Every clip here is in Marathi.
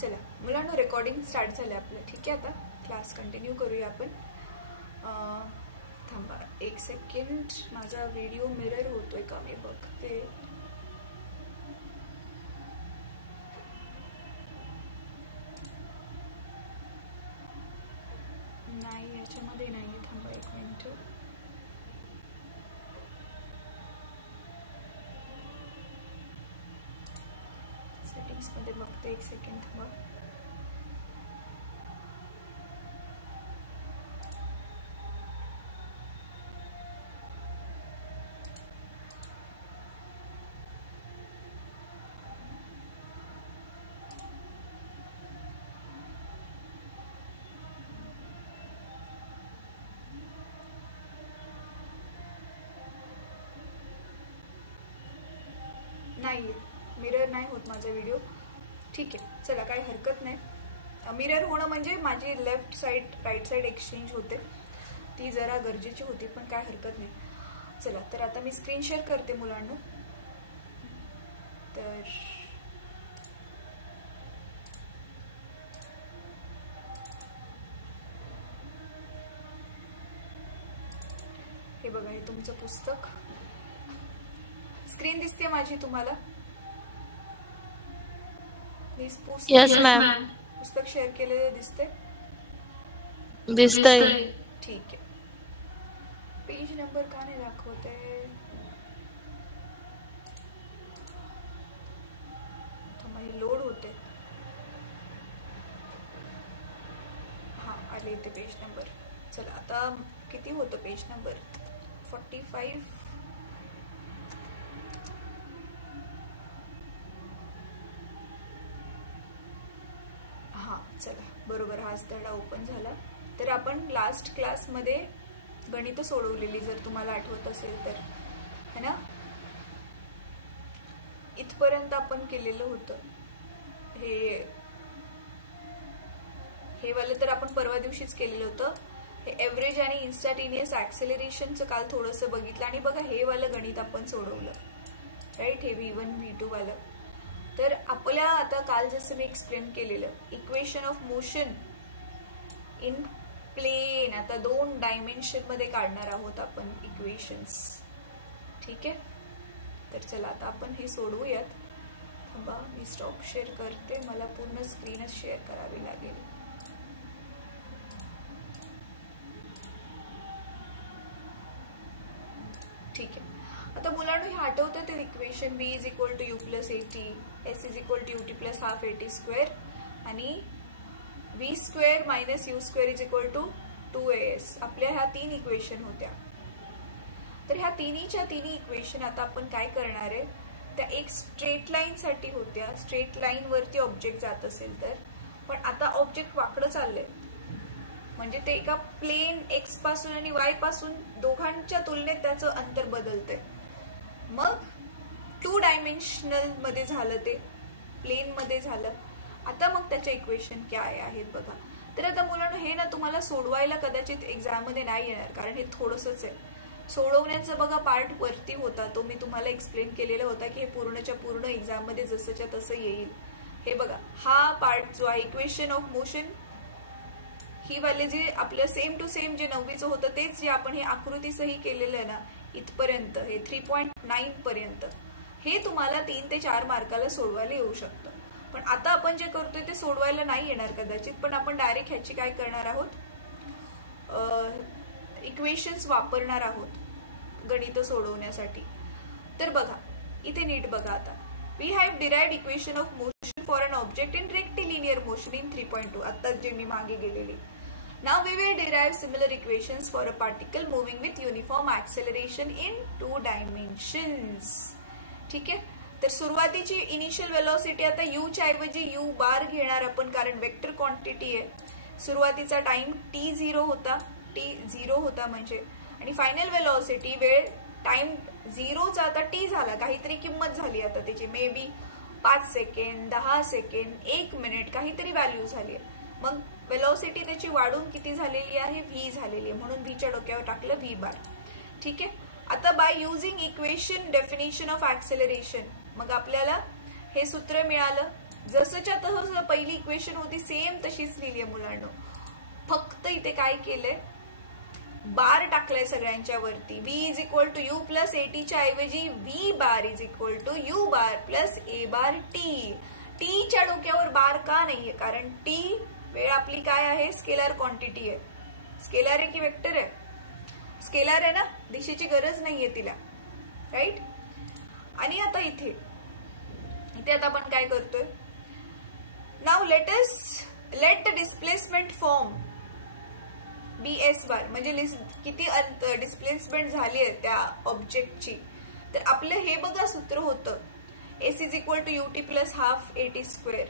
चला मुलांनो, रेकॉर्डिंग स्टार्ट झालं आपलं. ठीक आहे, आता क्लास कंटिन्यू करूया आपण. थांबा एक सेकंड, माझा व्हिडिओ मिरर होतोय का मी बघते. नाही, याच्यामध्ये नाही. थांबा एक मिनिट. सेटिंग्स मध्ये बघते, एक सेकंड थांबा. नाही, मिरर नाही होत माझा व्हिडिओ. ठीक आहे, चला काही हरकत नाही. मिरर होणं म्हणजे माझी left side right side exchange होते, ती जरा गरजेची होती, पण काय हरकत नाही. चला, तर आता मी स्क्रीन शेअर करते मुलांना. तर हे बघा, हे तुमचं पुस्तक. स्क्रीन दिसते माझी तुम्हाला? Yes ma'am. पुस्तक शेअर केलेले दिसते? दिसतंय. ठीक आहे. पेज नंबर का नाही दाखवते? हे लोड होते. हा, आले इथे पेज नंबर. चला, आता किती होतं पेज नंबर? 45. चला, बरोबर, हाच धडा ओपन झाला. तर आपण लास्ट क्लास मध्ये गणित सोडवलेली, जर तुम्हाला आठवत असेल तर, है ना? इथपर्यंत आपण केलेलं होतं. हे वाले तर आपण परवा दिवशीच केलेलं होतं. हे एव्हरेज आणि इन्स्टंटेनियस ऍक्सेलरेशनचं काल थोडंसं बघितलं. आणि बघा, हे वालं गणित आपण सोडवलं, राईट? हे V1 V2 वालं. तर आपल्या आता काल जसं मी एक्सप्लेन केलेलं, equation of motion in plane, आता 2 डायमेन्शन मध्ये काढणार आहोत आपण इक्वेशन्स. ठीक आहे, तर चला आता आपण हे सोडवूयात. थांबा, मी स्टॉप शेअर करते, मला पूर्ण स्क्रीनच शेअर करावी लागेल. ठीक आहे, आता मुलांना हे आठवतं ते equation B = U + AT, S = UT + ½ AT² आणि V² - U² = 2AS. आपल्या ह्या 3 इक्वेशन होत्या. तर ह्या तिन्हीच्या तिन्ही इक्वेशन आता आपण काय करणार आहे, त्या एक स्ट्रेट लाईन साठी होत्या. स्ट्रेट लाईन वरती ऑब्जेक्ट जात असेल तर, पण आता ऑब्जेक्ट वाकडं चाललंय, म्हणजे ते एका प्लेन X पासून आणि Y पासून दोघांच्या तुलनेत त्याचं अंतर बदलतंय. मग 2 डायमेन्शनल मध्ये झालं, ते प्लेन मध्ये झालं. आता मग त्याचे इक्वेशन काय आहेत बघा. तर आता मुलांना हे ना तुम्हाला सोडवायला कदाचित एक्झाम मध्ये नाही येणार, कारण हे थोडंसंच आहे. सोडवण्याचं बघा पार्ट वरती होता, तो मी तुम्हाला एक्सप्लेन केलेला होता की हे पूर्णच्या पूर्ण एक्झाम मध्ये जसंच्या तसं येईल. हे बघा, हा पार्ट जो आहे इक्वेशन ऑफ मोशन, ही वाले जे आपलं सेम टू सेम जे 9वीचं होतं तेच जे आपण हे आकृतीसही केलेलं आहे ना इथपर्यंत, हे 3.9 पर्यंत, हे तुम्हाला 3 ते 4 मार्काला सोडवायला येऊ शकतं. पण आता आपण जे करतोय ते सोडवायला नाही येणार कदाचित, पण आपण डायरेक्ट ह्याची काय करणार आहोत, इक्वेशन्स वापरणार आहोत गणित सोडवण्यासाठी. तर बघा, इथे नीट बघा. आता we have derived equation of motion for an object in rectilinear motion in 3.2. आता जे मी मागे गेलेली. Now we will derive similar equations for a particle moving with uniform acceleration in 2 dimensions. ठीक आहे, तर सुरुवातीची इनिशियल वेलोसिटी आता u च्या ऐवजी u बार घेणार आपण, कारण वेक्टर क्वांटिटी आहे. सुरुवातीचा टाइम t0 होता म्हणजे, आणि फायनल वेलोसिटी वेळ टाइम 0चा आता t झाला, काहीतरी किंमत झाली आता त्याची, may be 5 second, 10 second, 1 minute, काहीतरी व्हॅल्यू झाली. मग वेलोसिटी त्याची वाढून किती झालेली आहे, v झालेली आहे, म्हणून v च्या डोक्यावर टाकलं v बार. ठीक आहे, आता by using equation definition of acceleration, मग आपल्याला हे सूत्र मिळालं जसंच्या तसं पहिली इक्वेशन होती सेम तशीच लिहिली आहे मुलांना. फक्त इथे काय केलंय, बार टाकलाय सगळ्यांच्या वरती. v is equal to u plus a t च्या ऐवजी v bar is equal to u bar plus a bar t. T च्या डोक्यावर बार का नाहीये, कारण टी वेळ आपली काय आहे, स्केलर क्वांटिटी आहे. स्केलर आहे की वेक्टर आहे, स्केलर आहे ना, दिशेची गरज नाहीये तिला, राईट. आणि आता इथे आता आपण काय करतोय, now let the displacement form be S bar, म्हणजे किती डिस्प्लेसमेंट झाली आहे त्या ऑब्जेक्टची. तर आपलं हे बघा सूत्र होतं s is equal to u t plus half a t square.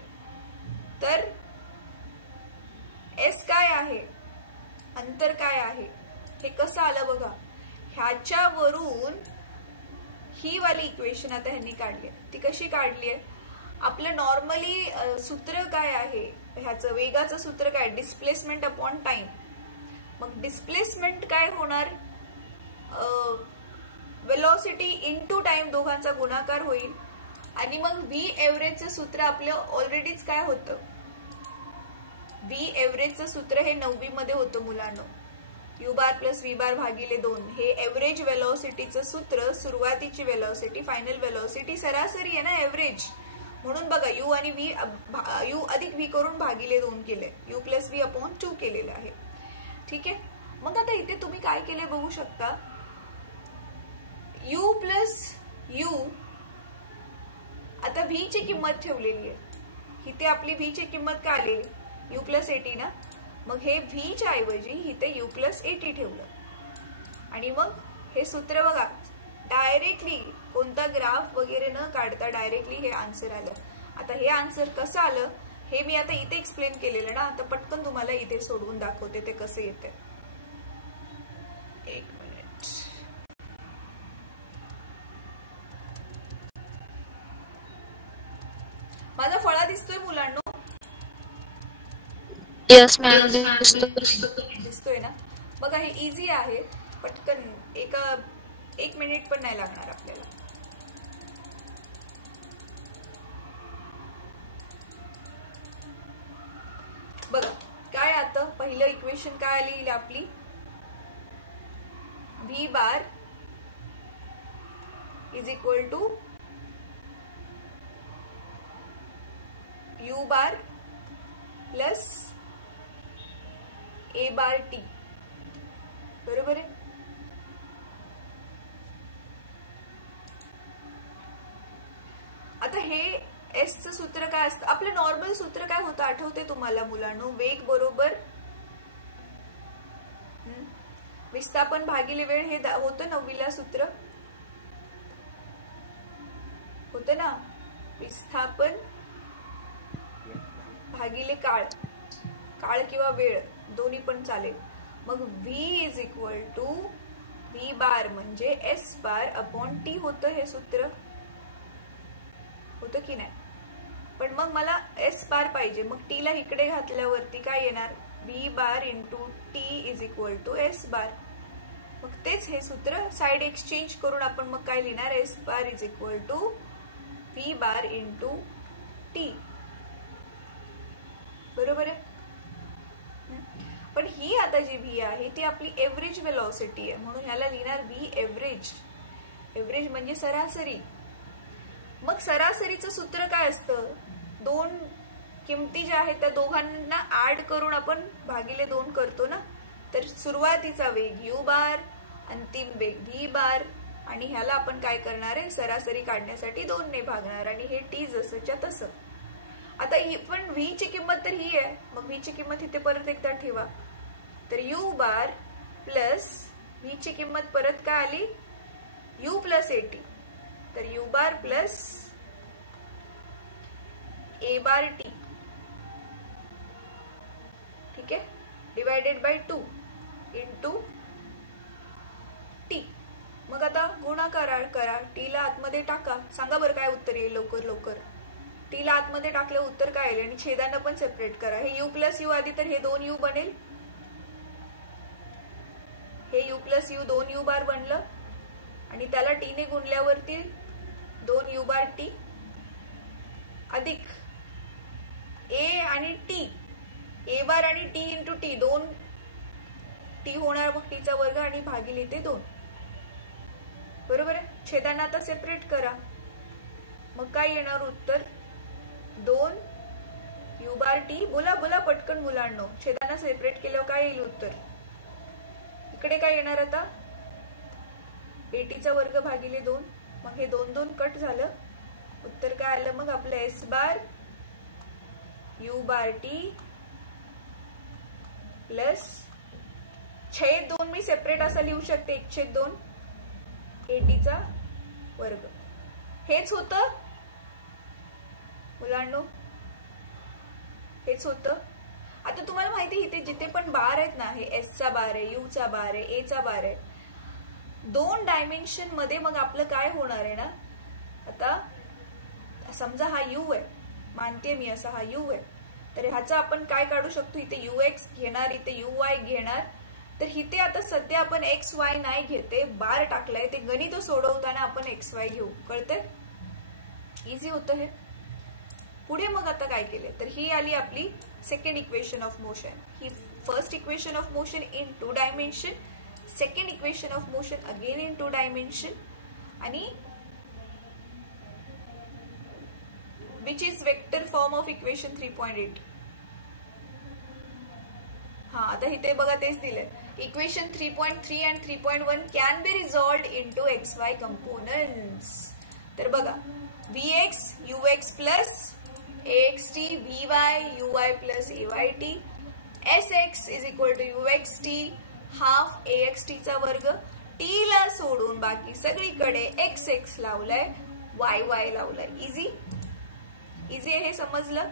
तर एस काय आहे, अंतर काय आहे, हे कसं आलं बघा. ह्याच्यावरून ही वाली इक्वेशन आता ह्यांनी काढली आहे. ती कशी काढली आहे, आपलं नॉर्मली सूत्र काय आहे ह्याचं, वेगाचं सूत्र काय, डिस्प्लेसमेंट अपॉन टाइम. मग डिस्प्लेसमेंट काय होणार, वेलोसिटी इनटू टाइम दोघांचा गुणाकार होईल. आणि मग व्ही एव्हरेजचं सूत्र आपलं ऑलरेडीच काय होतं, व्ही एव्हरेजचं सूत्र हे 9वी मध्ये होतं मुलांना, यू बार प्लस व्ही बार भागिले 2. हे एव्हरेज वेलोसिटीचं सूत्र, सुरुवातीची वेलोसिटी, फायनल वेलोसिटी, सरासरी आहे ना एव्हरेज, म्हणून बघा यू आणि व्ही, यू अधिक व्ही करून भागिले 2 केले, यू प्लस व्ही अपॉन 2 केलेलं आहे. ठीक आहे. मग आता इथे तुम्ही काय केले बघू शकता, u प्लस यू, आता v ची किंमत ठेवलेली आहे. इथे आपली v ची किंमत काय आली, u प्लस एटी ना. मग हे v च्या ऐवजी इथे u प्लस एटी ठेवलं. आणि मग हे सूत्र बघा, डायरेक्टली कोणता ग्राफ वगैरे न काढता डायरेक्टली हे आन्सर आलं. आता हे आन्सर कसं आलं हे मी आता इथे एक्सप्लेन केलेलं ना, आता पटकन तुम्हाला इथे सोडवून दाखवते ते कसं येते. एक मिनिट. माझा फळा दिसतोय मुलांनो, यस मॅम दिसतोय ना. बघा हे इझी आहे, पटकन एक मिनिट पण नाही लागणार आपल्याला. बघा काय आता पहिलं इक्वेशन काय आली आपली, v bar is equal to u bar plus a bar t, बरोबर आहे. आता हे एस चं सूत्र काय असतं, आपलं नॉर्मल सूत्र काय होतं आठवते तुम्हाला मुलांनो, वेग बरोबर विस्थापन भागिले वेळ, हे होतं 9वीला सूत्र होतं ना, विस्थापन भागिले काळ, काळ किंवा वेळ दोन्ही पण चालेल. मग v is equal to V bar म्हणजे एस बार अपॉन टी होतं हे सूत्र, होतं की नाही. पण मग मला एस बार पाहिजे, मग टी ला इकडे घातल्यावरती काय येणार, V bar into T is equal to S bar. मग तेच हे सूत्र साइड एक्सचेंज करून आपण मग काय लिहिणार, s bar is equal to V bar into t, बरोबर आहे. पण ही आता जी व्ही आहे ती आपली एव्हरेज वेलॉसिटी आहे, म्हणून ह्याला लिहिणार व्ही एव्हरेज. एव्हरेज म्हणजे सरासरी. मग सरासरीचं सूत्र काय असतं, दोन किमती ज्या आहेत त्या दोघांना ऍड करून आपण भागिले 2 करतो ना. तर सुरुवातीचा वेग यू बार, अंतिम वेग व्ही बार, आणि ह्याला आपण काय करणार आहे, सरासरी काढण्यासाठी 2 ने भागणार, आणि हे टी जसंच्या तसं. आता ही पण व्ही ची किंमत तर ही आहे, मग व्ही ची किंमत इथे परत एकदा ठेवा. तर यू बार प्लस व्ही ची किंमत परत काय आली, यू प्लस एटी. तर you bar plus a bar T, ठीक आहे, डिवायडेड बाय 2 इंटू टी. मग आता गुणाकार करा, टी ला आतमध्ये टाका, सांगा बरं काय उत्तर येईल लवकर लवकर. टी ला आतमध्ये टाकलं उत्तर काय येईल, आणि छेदांना पण सेपरेट करा. हे यू प्लस यू आधी, तर हे 2 यू बनेल, हे यू प्लस यू 2 यू बार बनलं, आणि त्याला टी ने गुणल्यावरती 2 यू बार टी अधिक ए आणि टी, ए बार आणि टी इंटू टी, 2 टी होणार मग टीचा वर्ग आणि भागिले ते 2. बरोबर आहे. छेदांना आता सेपरेट करा. मग काय येणार उत्तर? 2 यू बार टी. बोला बोला पटकन मुलांनो. छेदांना सेपरेट केल्यावर काय येईल उत्तर? इकडे काय येणार आता? एटीचा वर्ग भागिले 2. मग हे 2 2 कट झालं. उत्तर काय आलं मग आपलं? S bar you bar T plus छेद 2 मी सेपरेट असं लिहू शकते, 1/2 एटीचा वर्ग. हेच होतं मुलांनो, हेच होतं. आता तुम्हाला माहिती इथे जिथे पण बार आहेत ना, हे एस चा बार आहे, यू चा बार आहे, ए चा बार आहे, 2 डायमेन्शन मध्ये मग आपलं काय होणार आहे ना. आता समजा हा यू आहे, मानते मी असा हा यू आहे, तर ह्याचा आपण काय काढू शकतो? इथे यू एक्स घेणार, इथे यू वाय घेणार. तर इथे आता सध्या आपण एक्स वाय नाही घेते, बार टाकलाय, ते गणित सोडवताना आपण एक्स वाय घेऊ. कळतंय? इझी होतं हे. पुढे मग आता काय केले तर ही आली आपली second equation of motion. He first equation of motion in 2 dimension, second equation of motion again in 2 dimension, आणि which is vector form of equation 3.8. हा आता इथे बघा तेच दिलंय. Equation 3.3 and 3.1 can be resolved into xy components. तर बघा vx ux plus axt, vy uy plus ayt, sx is equal to uxt half axt चा वर्ग. t ला सोडून बाकी सगळीकडे xx लावलाय, yy लावलाय. इझी इझी आहे हे. समजलं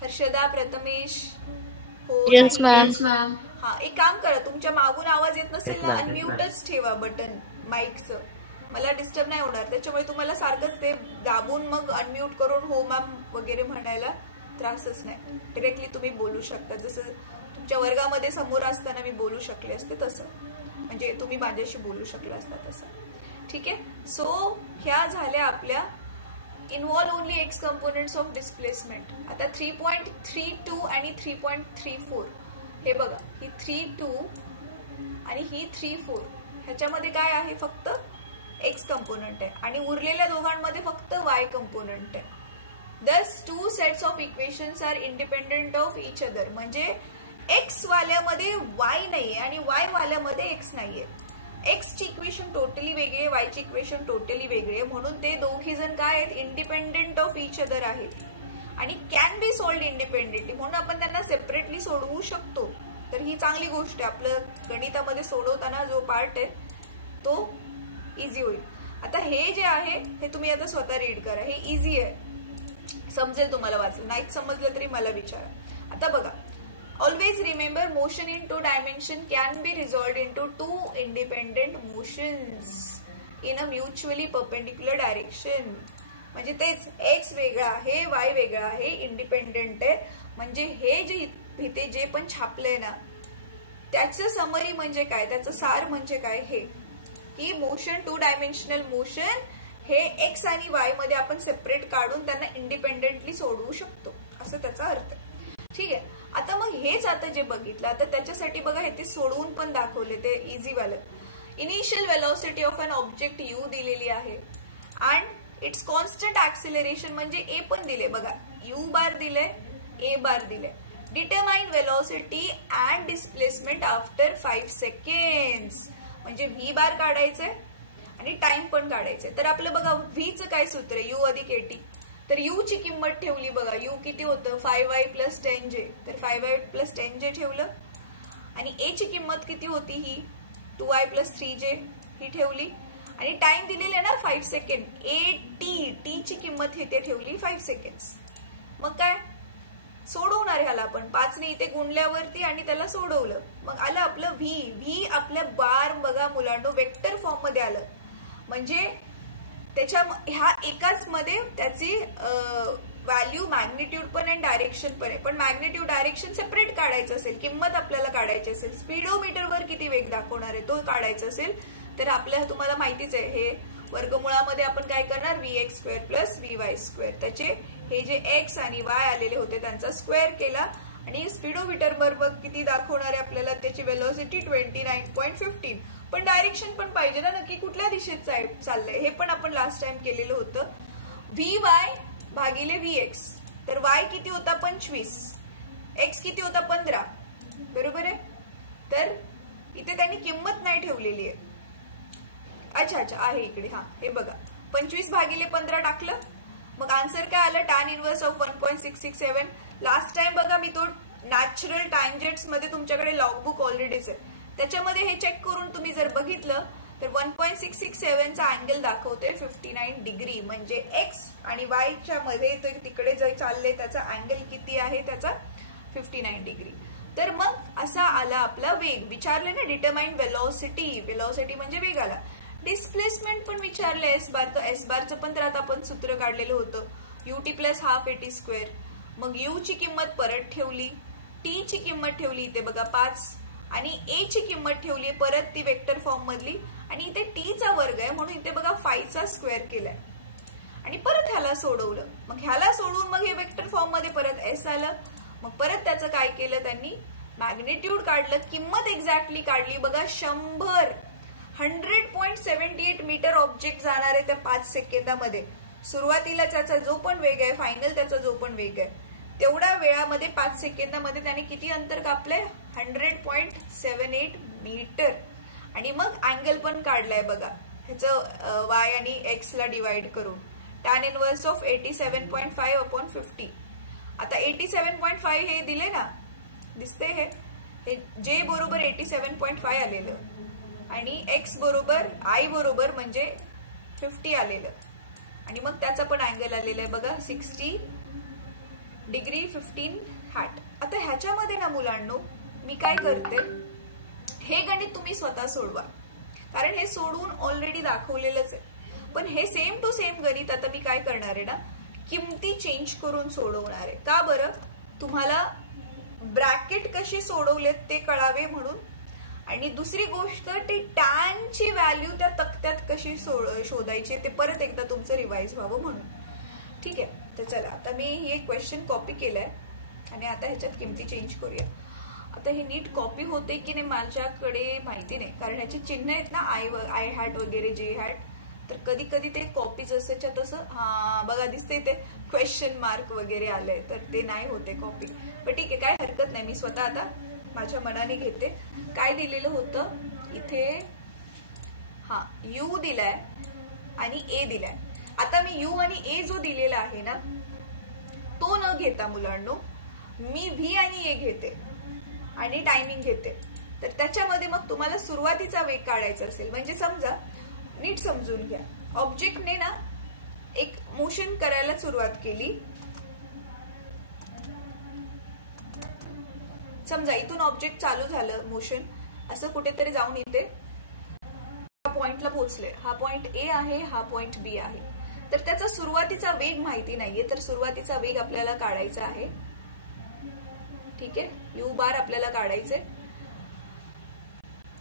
हर्षदा, प्रथमेश? हो यस मॅम. हा एक काम करा, तुमच्या मागून आवाज येत नसेल ना, अनम्यूटच ठेवा बटन माईकचं, मला डिस्टर्ब नाही होणार. त्याच्यामुळे तुम्हाला सारखंच ते दाबून मग अनम्यूट करून हो मॅम वगैरे म्हणायला त्रासच नाही. डिरेक्टली तुम्ही बोलू शकता, जसं तुमच्या वर्गामध्ये समोर असताना मी बोलू शकले असते तसं, म्हणजे तुम्ही माझ्याशी बोलू शकला असता तसं. ठीक आहे. सो ह्या झाल्या आपल्या involve only x components of displacement. आता 3.32 आणि 3.34 हे बघा, ही 3.2 आणि ही 3.4 ह्याच्यामध्ये काय आहे? फक्त एक्स कंपोनेंट आहे आणि उरलेल्या दोघांमध्ये फक्त वाय कंपोनेंट आहे. Thus, 2 sets of equations are independent of each other. म्हणजे एक्स वाल्यामध्ये वाय नाहीये आणि वाय वाल्यामध्ये एक्स नाहीये. एक्स ची इक्वेशन टोटली वेगळी आहे, वाय ची इक्वेशन टोटली वेगळी आहे, म्हणून ते दोघी जण काय आहेत? इंडिपेंडेंट ऑफ इच अदर आहेत आणि कॅन बी सोल्ड इंडिपेंडेंटली, म्हणून आपण त्यांना सेपरेटली सोडवू शकतो. तर ही चांगली गोष्ट आहे. आपलं गणितामध्ये सोडवताना जो पार्ट आहे तो इझी होईल. आता हे जे आहे हे तुम्ही आता स्वतः रीड करा, हे इझी आहे, समजेल तुम्हाला वाचलं. नाही समजलं तरी मला विचारा. आता बघा, always remember motion in 2 dimension can be resolved into 2 independent motions in a mutually perpendicular direction. म्हणजे तेच x वेगळा आहे, y वेगळा आहे, इंडिपेंडेंट आहे. म्हणजे हे जे इथे जे पण छापलंय ना त्याचं समरी म्हणजे काय, त्याचं सार म्हणजे काय, हे की मोशन 2 डायमेन्शनल मोशन हे x आणि y मध्ये आपण सेपरेट काढून त्यांना इंडिपेंडेंटली सोडवू शकतो, असं त्याचा अर्थ आहे. ठीक आहे. आता मग हेच आता जे बघितलं, आता त्याच्यासाठी बघा हे ते सोडवून पण दाखवले, ते इझी वालं. Initial velocity of an object you दिलेली आहे अँड इट्स कॉन्स्टंट ऍक्सिलरेशन म्हणजे ए पण दिले बघा, यू बार दिले, ए बार दिले. Determine velocity and displacement after 5 seconds म्हणजे व्ही बार काढायचंय आणि टाइम पण काढायचंय. तर आपलं बघा व्हीचं काय सूत्र आहे? यू अधिक एटी. तर यू ची किंमत ठेवली बघा, यू किती होतं? 5y + 10j. तर 5y + 10j ठेवलं आणि ए ची किंमत किती होती? ही 2y + 3j ही ठेवली आणि टाइम दिलेला ना 5 सेकंड. टी ची किंमत इथे ठेवली 5 सेकंड्स. मग काय सोडवणार ह्याला आपण 5 ने इथे गुणल्यावरती आणि त्याला सोडवलं, मग आलं आपलं व्ही आपल्या बार बघा मुलांनो वेक्टर फॉर्म मध्ये आलं. म्हणजे त्याच्या ह्या एकाच मध्ये त्याची व्हॅल्यू मॅग्निट्यूड पण आणि डायरेक्शन पण आहे, पण मॅग्निट्यूड डायरेक्शन सेपरेट काढायचं असेल, किंमत आपल्याला काढायची असेल, स्पीडोमीटरवर किती वेग दाखवणार आहे तो काढायचा असेल, तर आपल्याला तुम्हाला माहितीच आहे हे वर्गमुळामध्ये आपण काय करणार vx² प्लस vy². त्याचे हे जे x आणि y आलेले होते त्यांचा स्क्वेअर केला आणि स्पीडोमीटर बरोबर किती दाखवणार आहे आपल्याला त्याची वेलोसिटी 29.15. पण डायरेक्शन पण पाहिजे ना, नक्की कुठल्या दिशेत चाललंय हे पण आपण लास्ट टाइम केलेलं होतं. vy भागिले vx, तर y किती होता 25, x किती होता 15, बरोबर आहे. तर इथे त्यांनी किंमत नाही ठेवलेली आहे. अच्छा आहे इकडे. हा हे बघा 25 भागिले 15 टाकलं, मग आन्सर काय आलं tan inverse of 1.667. Last time बघा मी तो नॅचरल टँजेंट्स मध्ये तुमच्याकडे लॉगबुक ऑलरेडीच आहे, त्याच्यामध्ये हे चेक करून तुम्ही जर बघितलं तर 1.667 चा अँगल दाखवते 59 डिग्री. म्हणजे x आणि y च्या मध्ये तिकडे जे चालले त्याचा अँगल किती आहे, त्याचा 59 डिग्री. तर मग असा आला आपला वेग. विचारले ना डिटरमाइन वेलोसिटी, वेलोसिटी म्हणजे वेग आला. डिस्प्लेसमेंट पण विचारले एस बार, तर एस बारचं पण तर आता आपण सूत्र काढलेलं होतं ut प्लस हाफ at². मग u ची किंमत परत ठेवली, t ची किंमत ठेवली इथे बघा 5 आणि a ची किंमत ठेवली परत ती वेक्टर फॉर्म मधली, आणि इथे t चा वर्ग आहे म्हणून इथे बघा 5 चा स्क्वेअर केलाय आणि परत ह्याला सोडवलं. मग ह्याला सोडून मग हे वेक्टर फॉर्म मध्ये परत s आलं. मग परत त्याचं काय केलं त्यांनी, मॅग्निट्यूड काढलं, किंमत एक्झॅक्टली काढली बघा 100.78 मीटर ऑब्जेक्ट जाणार आहे त्या 5 सेकंदामध्ये. सुरुवातीला त्याचा जो पण वेग आहे, फायनल त्याचा जो पण वेग आहे, तेवढ्या वेळामध्ये 5 सेकंदामध्ये त्याने किती अंतर कापलंय 100.78 मीटर. आणि मग अँगल पण काढलाय बघा ह्याचं y आणि x ला डिवाइड करून, tan इनवर्स ऑफ 87.5/50. आता 87.5 हे दिले ना, दिसते हे जे बरोबर 87.5 आलेलं आणि x बरोबर i बरोबर म्हणजे 50 आलेलं, आणि मग त्याचा पण अँगल आलेला आहे बघा 60 डिग्री 15 आता ह्याच्यामध्ये ना मुलांनो मी काय करते, हे गणित तुम्ही स्वतः सोडवा, कारण हे सोडवून ऑलरेडी दाखवलेलंच आहे. पण हे सेम टू सेम गणित आता मी काय करणार आहे ना, किमती चेंज करून सोडवणार आहे. का बरं, तुम्हाला ब्रॅकेट कशी सोडवलेत ते कळावे म्हणून, आणि दुसरी गोष्ट ती टॅन ची व्हॅल्यू त्या तक्त्यात कशी शोधायची ते परत एकदा तुमचं रिवाइज व्हावं म्हणून. ठीक आहे, तर चला आता मी हे क्वेश्चन कॉपी केलंय आणि आता ह्याच्यात किमती चेंज करूया. आता हे नीट कॉपी होते की नाही माझ्याकडे माहिती नाही, कारण ह्याचे चिन्ह आहेत ना आय हॅट वगैरे जे हॅट, तर कधी कधी ते कॉपी जसंच्या तसं, हा बघा दिसते ते क्वेश्चन मार्क वगैरे आलंय, तर ते नाही होते कॉपी. पण ठीक आहे, काय हरकत नाही, मी स्वतः आता माझ्या मनाने घेते. काय दिलेलं होतं इथे, हा u दिलाय आणि a दिलाय. आता मी u आणि a जो दिलेला आहे ना तो न घेता मुलांनो मी v आणि a घेते आणि टायमिंग घेते. तर त्याच्यामध्ये मग तुम्हाला सुरुवातीचा वेग काढायचा असेल, म्हणजे समजा नीट समजून घ्या, ऑब्जेक्टने ना एक मोशन करायला सुरुवात केली. समजा इथून ऑब्जेक्ट चालू झालं मोशन, असं कुठेतरी जाऊन इथे पॉइंटला पोहोचले. हा पॉइंट ए आहे, हा पॉइंट बी आहे. तर त्याचा सुरुवातीचा वेग माहिती नाहीये, तर सुरुवातीचा वेग आपल्याला काढायचा आहे. ठीक आहे, u बार आपल्याला काढायचे.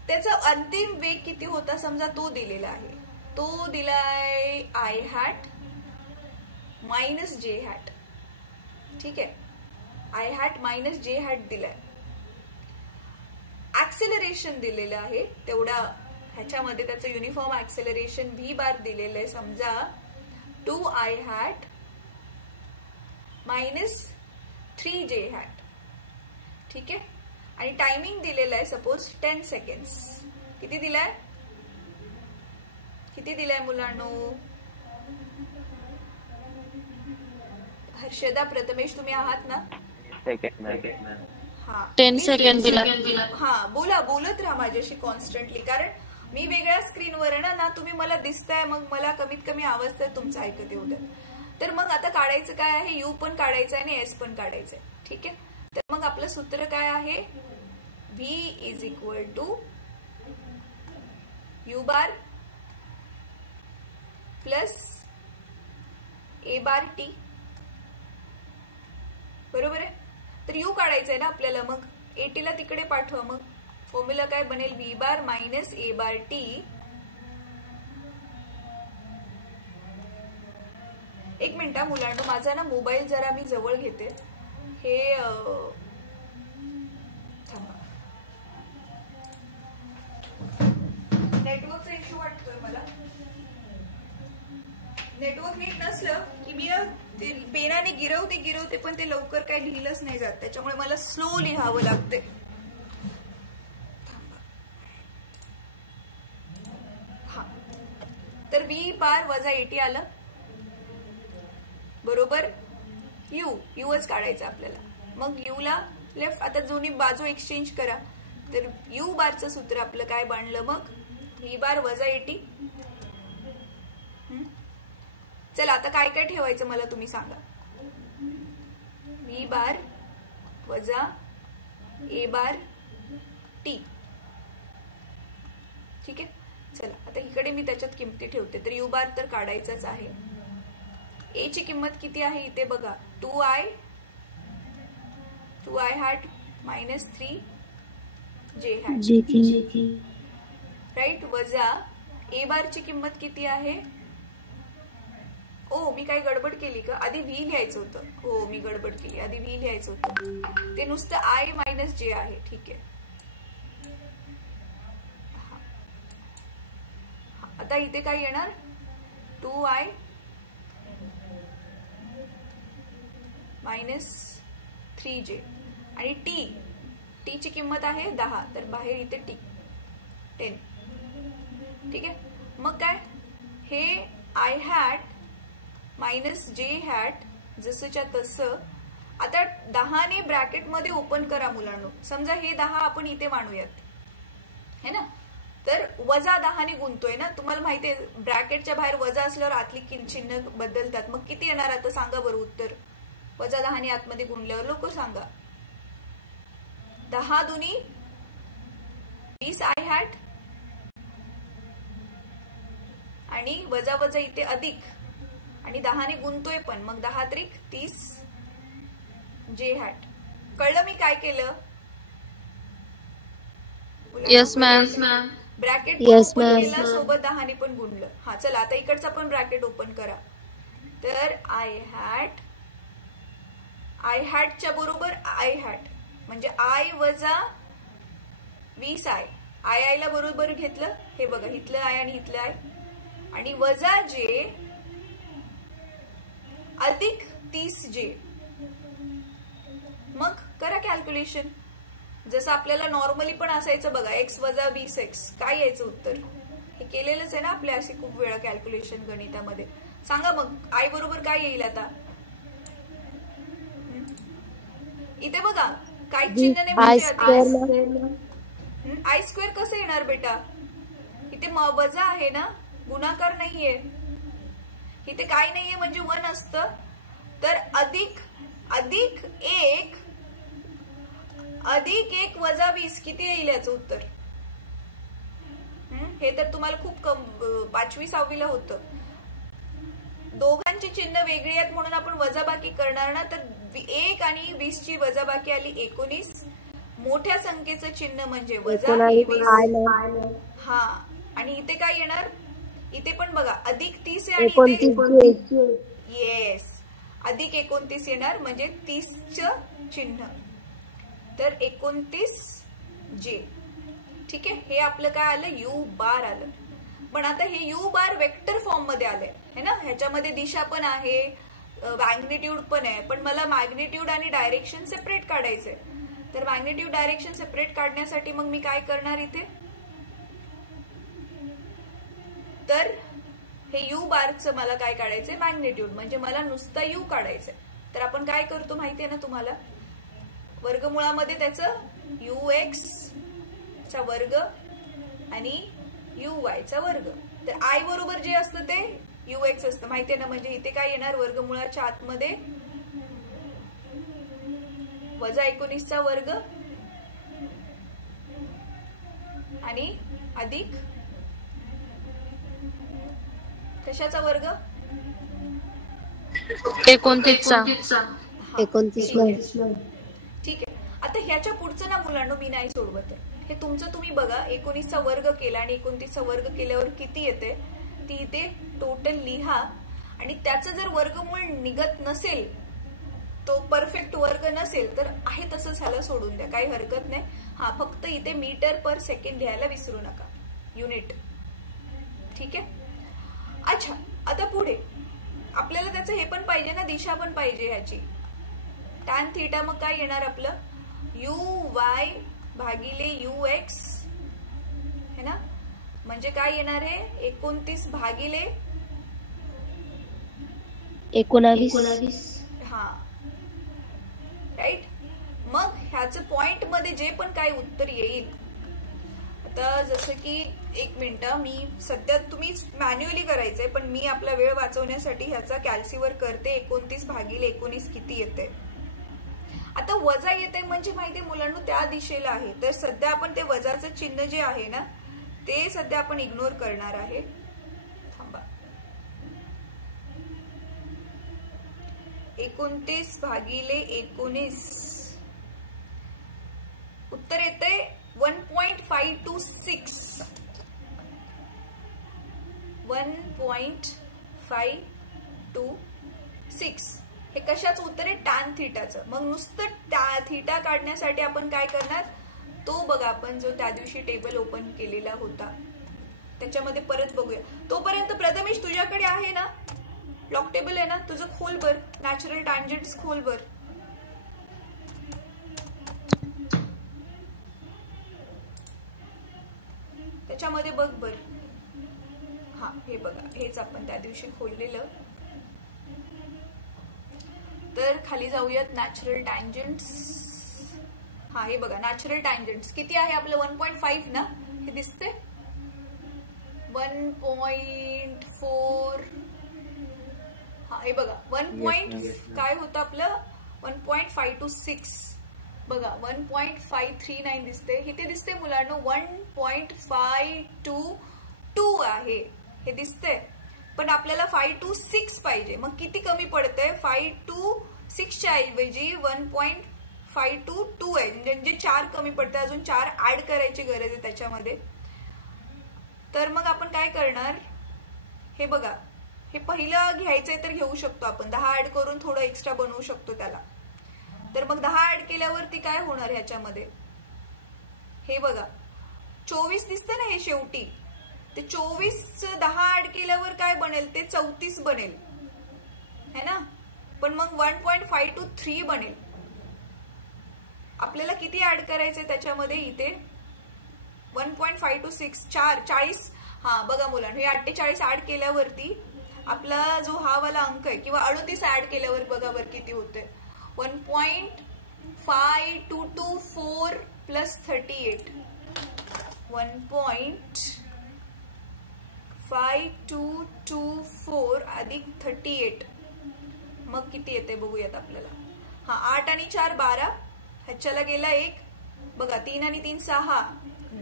त्याचा अंतिम वेग किती होता समजा तो दिलेला आहे, तो दिलाय आय हॅट मायनस जे हॅट. ठीक आहे, आय हॅट मायनस जे हॅट दिलाय. ऍक्सेलरेशन दिलेलं आहे तेवढा, ह्याच्यामध्ये त्याचं युनिफॉर्म ऍक्सेलरेशन v बार दिलेलं आहे समजा 2i hat minus 3j hat. ठीक आहे, आणि टायमिंग दिलेला आहे सपोज 10 सेकंड्स. किती दिलाय, किती दिलाय मुलांनो, हर्षदा प्रथमेश तुम्ही आहात ना, हा 10 सेकंड दिला. हा बोलत राहा माझ्याशी कॉन्स्टंटली, कारण मी वेगळ्या स्क्रीनवर आहे ना तुम्ही मला दिसताय, मग मला कमीत कमी आवाज तर तुमचा ऐकत येऊ द्या. तर मग आता काढायचं काय आहे, u पण काढायचं आणि s पण काढायचंय. ठीक आहे, तर मग आपलं सूत्र काय आहे, v is equal to u bar plus a bar t. बरोबर आहे, तर u काढायचंय ना आपल्याला, मग at ला तिकडे पाठवा. मग फॉर्म्युला काय बनेल, v bar minus a bar t एक मिनिट मुलांना, माझा ना मोबाईल जरा मी जवळ घेते. हे नेटवर्कचा इश्यू वाटतोय मला. नेटवर्क नीट नसलं की मी ते पेनाने गिरवते पण ते लवकर काही लिहिलंच नाही जात, त्याच्यामुळे मला स्लो लिहावं लागते. हा, तर व्ही बार वजा 80 आलं बरोबर. यूच काढायचं आपल्याला. मग यू ला लेफ्ट, आता दोन्ही बाजू एक्सचेंज करा. तर यू बारचं सूत्र आपलं काय बनलं मग, व्ही बार वजा 80. चला आता काय काय ठेवायचं मला तुम्ही सांगा. व्ही बार वजा ए बार टी. ठीक आहे. चला आता इकडे मी त्याच्यात किमती ठेवते. तर यू बार तर काढायचाच आहे. ए ची किंमत किती आहे इथे बघा, 2i hat minus 3j hat, right. वजा ए बार ची किंमत किती आहे. ओ मी काही गडबड केली का, आधी व्ही लिहायचं होतं. हो मी गडबड केली, आधी व्ही लिहायचं होतं. ते नुसतं आय मायनस जे आहे. ठीक आहे. आता इथे काय येणार, 2i मायनस 3j आणि टी ची किंमत आहे 10, तर बाहेर इथे 10. ठीक आहे. मग काय, हे आय हॅट मायनस जे हॅट जसंच्या तसं. आता 10 ने ब्रॅकेट मध्ये ओपन करा मुलांनो. समजा हे 10 आपण इथे मांडूयात है ना, तर वजा 10 ने गुंतोय ना. तुम्हाला माहितीये ब्रॅकेटच्या बाहेर वजा असल्यावर आतली चिन्ह बदलतात. मग किती येणार आता सांगा बरं उत्तर. वजा 10 ने आतमध्ये गुणल्यावर लोक सांगा. 10 दुनी 20 आय हॅट आणि वजा वजा इथे अधिक आणि 10 ने गुंतोय पण, मग 10 त्रिक 30 जे हॅट. कळलं मी काय केलं. Yes ma'am. ब्रॅकेट ओपन केला सोबत 10 ने पण गुणलं. हा चला आता इकडचा पण ब्रॅकेट ओपन करा. तर आय हॅटच्या बरोबर आय हॅट म्हणजे आय वजा 20 आय ला बरोबर घेतलं. हे बघा इथलं आय आणि इथलं आय आणि वजा जे अधिक 30j. मग करा कॅल्क्युलेशन जसं आपल्याला नॉर्मली पण असायचं बघा, x वजा 20x. काय यायचं उत्तर, हे केलेलंच आहे ना आपल्या अशी खूप वेळा कॅल्क्युलेशन गणितामध्ये. सांगा मग आय बरोबर काय येईल आता. इथे बघा काय चिन्ह नाही म्हणजे आय स्क्वेअर कसं येणार बेटा, इथे वजा आहे ना, गुणाकार नाहीये. इथे काय नाहीये म्हणजे 1 असतं. तर अधिक 1 वजा 20 किती येईल याचं उत्तर. हे तर तुम्हाला खूप 5वी 6वी ला होतं. दोघांची चिन्ह वेगळी आहेत म्हणून आपण वजाबाकी करणार ना. तर 1 आणि 20 ची वजाबाकी आली 19. मोठ्या संख्येचं चिन्ह म्हणजे वजा 20. हा आणि इथे काय येणार, इथे पण बघा अधिक 30 आहे आणि इथे येस अधिक 29 येणार म्हणजे 30चं चिन्ह. तर 29j. ठीक आहे. हे आपलं काय आलं, यू बार आलं. पण आता हे यू बार वेक्टर फॉर्म मध्ये आलंय है ना. ह्याच्यामध्ये दिशा पण आहे, मॅग्निट्यूड पण आहे. पण मला मॅग्निट्यूड आणि डायरेक्शन सेपरेट काढायचंय. तर मॅग्निट्यूड डायरेक्शन सेपरेट काढण्यासाठी मग मी काय करणार इथे, तर हे यू बारचं मला काय काढायचंय, मॅग्निट्यूड. म्हणजे मला नुसता यू काढायचंय. तर आपण काय करतो माहितीये ना तुम्हाला, वर्गमुळामध्ये त्याचं ux चा वर्ग आणि uy चा वर्ग. तर आय बरोबर जे असतं ते ux असतं माहितीये ना. म्हणजे इथे काय येणार, वर्गमुळाच्या आतमध्ये वजा 19 चा वर्ग आणि अधिक कशाचा वर्ग, 29चा. ठीक आहे. आता ह्याच्या पुढचं ना मुलांनो मी नाही सोडवत आहे. हे तुमचं तुम्ही बघा. 19 चा वर्ग केला आणि 29 चा वर्ग केल्यावर किती येते ती इथे टोटल लिहा आणि त्याचं जर वर्गमूळ निघत नसेल, तो परफेक्ट वर्ग नसेल, तर आहे तसंच ह्याला सोडून द्या, काही हरकत नाही. हा, फक्त इथे मीटर पर सेकंड लिहायला विसरू नका, युनिट. ठीक आहे. अच्छा, आता पुढे आपल्याला त्याचं हे पण पाहिजे ना, दिशा पण पाहिजे ह्याची. टॅन थीटा मग काय येणार आपलं, यू वाय भागिले यू एक्स है ना, म्हणजे काय येणार आहे 29 भागिले 19. हा, राईट. मग ह्याचं पॉइंट मध्ये जे पण काही उत्तर येईल, आता जसं की एक मिनिट, मी सध्या तुम्ही मॅन्युअली करायचंय, पण मी आपला वेळ वाचवण्यासाठी ह्याचा कॅल्सीवर करते. 29 भागिले 19 किती येते. आता वजा येते म्हणजे माहितीये मुलांना त्या दिशेला आहे, तर सध्या आपण ते वजाचं चिन्ह जे आहे ना, ते सध्या आपण इग्नोर करणार आहे. थांबा, 29 भागिले 19 उत्तर येते 1.526. 1.526 हे कशाचं उत्तर आहे, टॅन थीटाचं. मग नुसतं थीटा काढण्यासाठी आपण काय करणार, तो बघा आपण जो त्या दिवशी टेबल ओपन केलेला होता त्याच्यामध्ये परत बघूया. तोपर्यंत प्रथमेश तुझ्याकडे आहे ना लॉक टेबल, आहे ना तुझं, खोल बर नॅचरल टँजंट्स, खोल बर. त्याच्यामध्ये बघ बर. हा, हे बघा, हेच आपण त्या दिवशी खोललेलं. तर खाली जाऊयात, नॅचरल टँजंट्स. हा, हे बघा नॅचरल टँजंट्स किती आहे आपलं, 1.5 ना, हे दिसते 1.4. हा, हे बघा 1. काय होतं आपलं 1.526. बघा 1.539 दिसते, हे ते दिसते मुलांना 1.522 आहे, हे दिसते. पण आपल्याला 526 पाहिजे. मग किती कमी पडतंय, 526च्या ऐवजी 1.522 आहे, म्हणजे 4 कमी पडते. अजून 4 ऍड करायची गरज आहे त्याच्यामध्ये. तर मग आपण काय करणार, हे बघा, हे पहिलं घ्यायचंय तर घेऊ शकतो आपण, 10 ऍड करून थोडं एक्स्ट्रा बनवू शकतो त्याला. तर मग 10 ऍड केल्यावरती काय होणार ह्याच्यामध्ये, हे बघा 24 दिसतं ना हे शेवटी, ते 24चं 10 ऍड केल्यावर काय बनेल, ते 34 बनेल है ना. पण मग 1.523 बनेल. आपल्याला किती ऍड करायचंय त्याच्यामध्ये, इथे 1.526 40. हा बघा मुलांना, हे 48 ऍड केल्यावरती आपला जो हा वाला अंक आहे, किंवा 38 ऍड केल्यावर बघा बरं किती होते, 1.5224 प्लस 38. 1.5224 अधिक 38 मग किती येते बघूयात आपल्याला. हा, 8 आणि 4 12, ह्याच्याला गेला 1, बघा 3 आणि 3 6,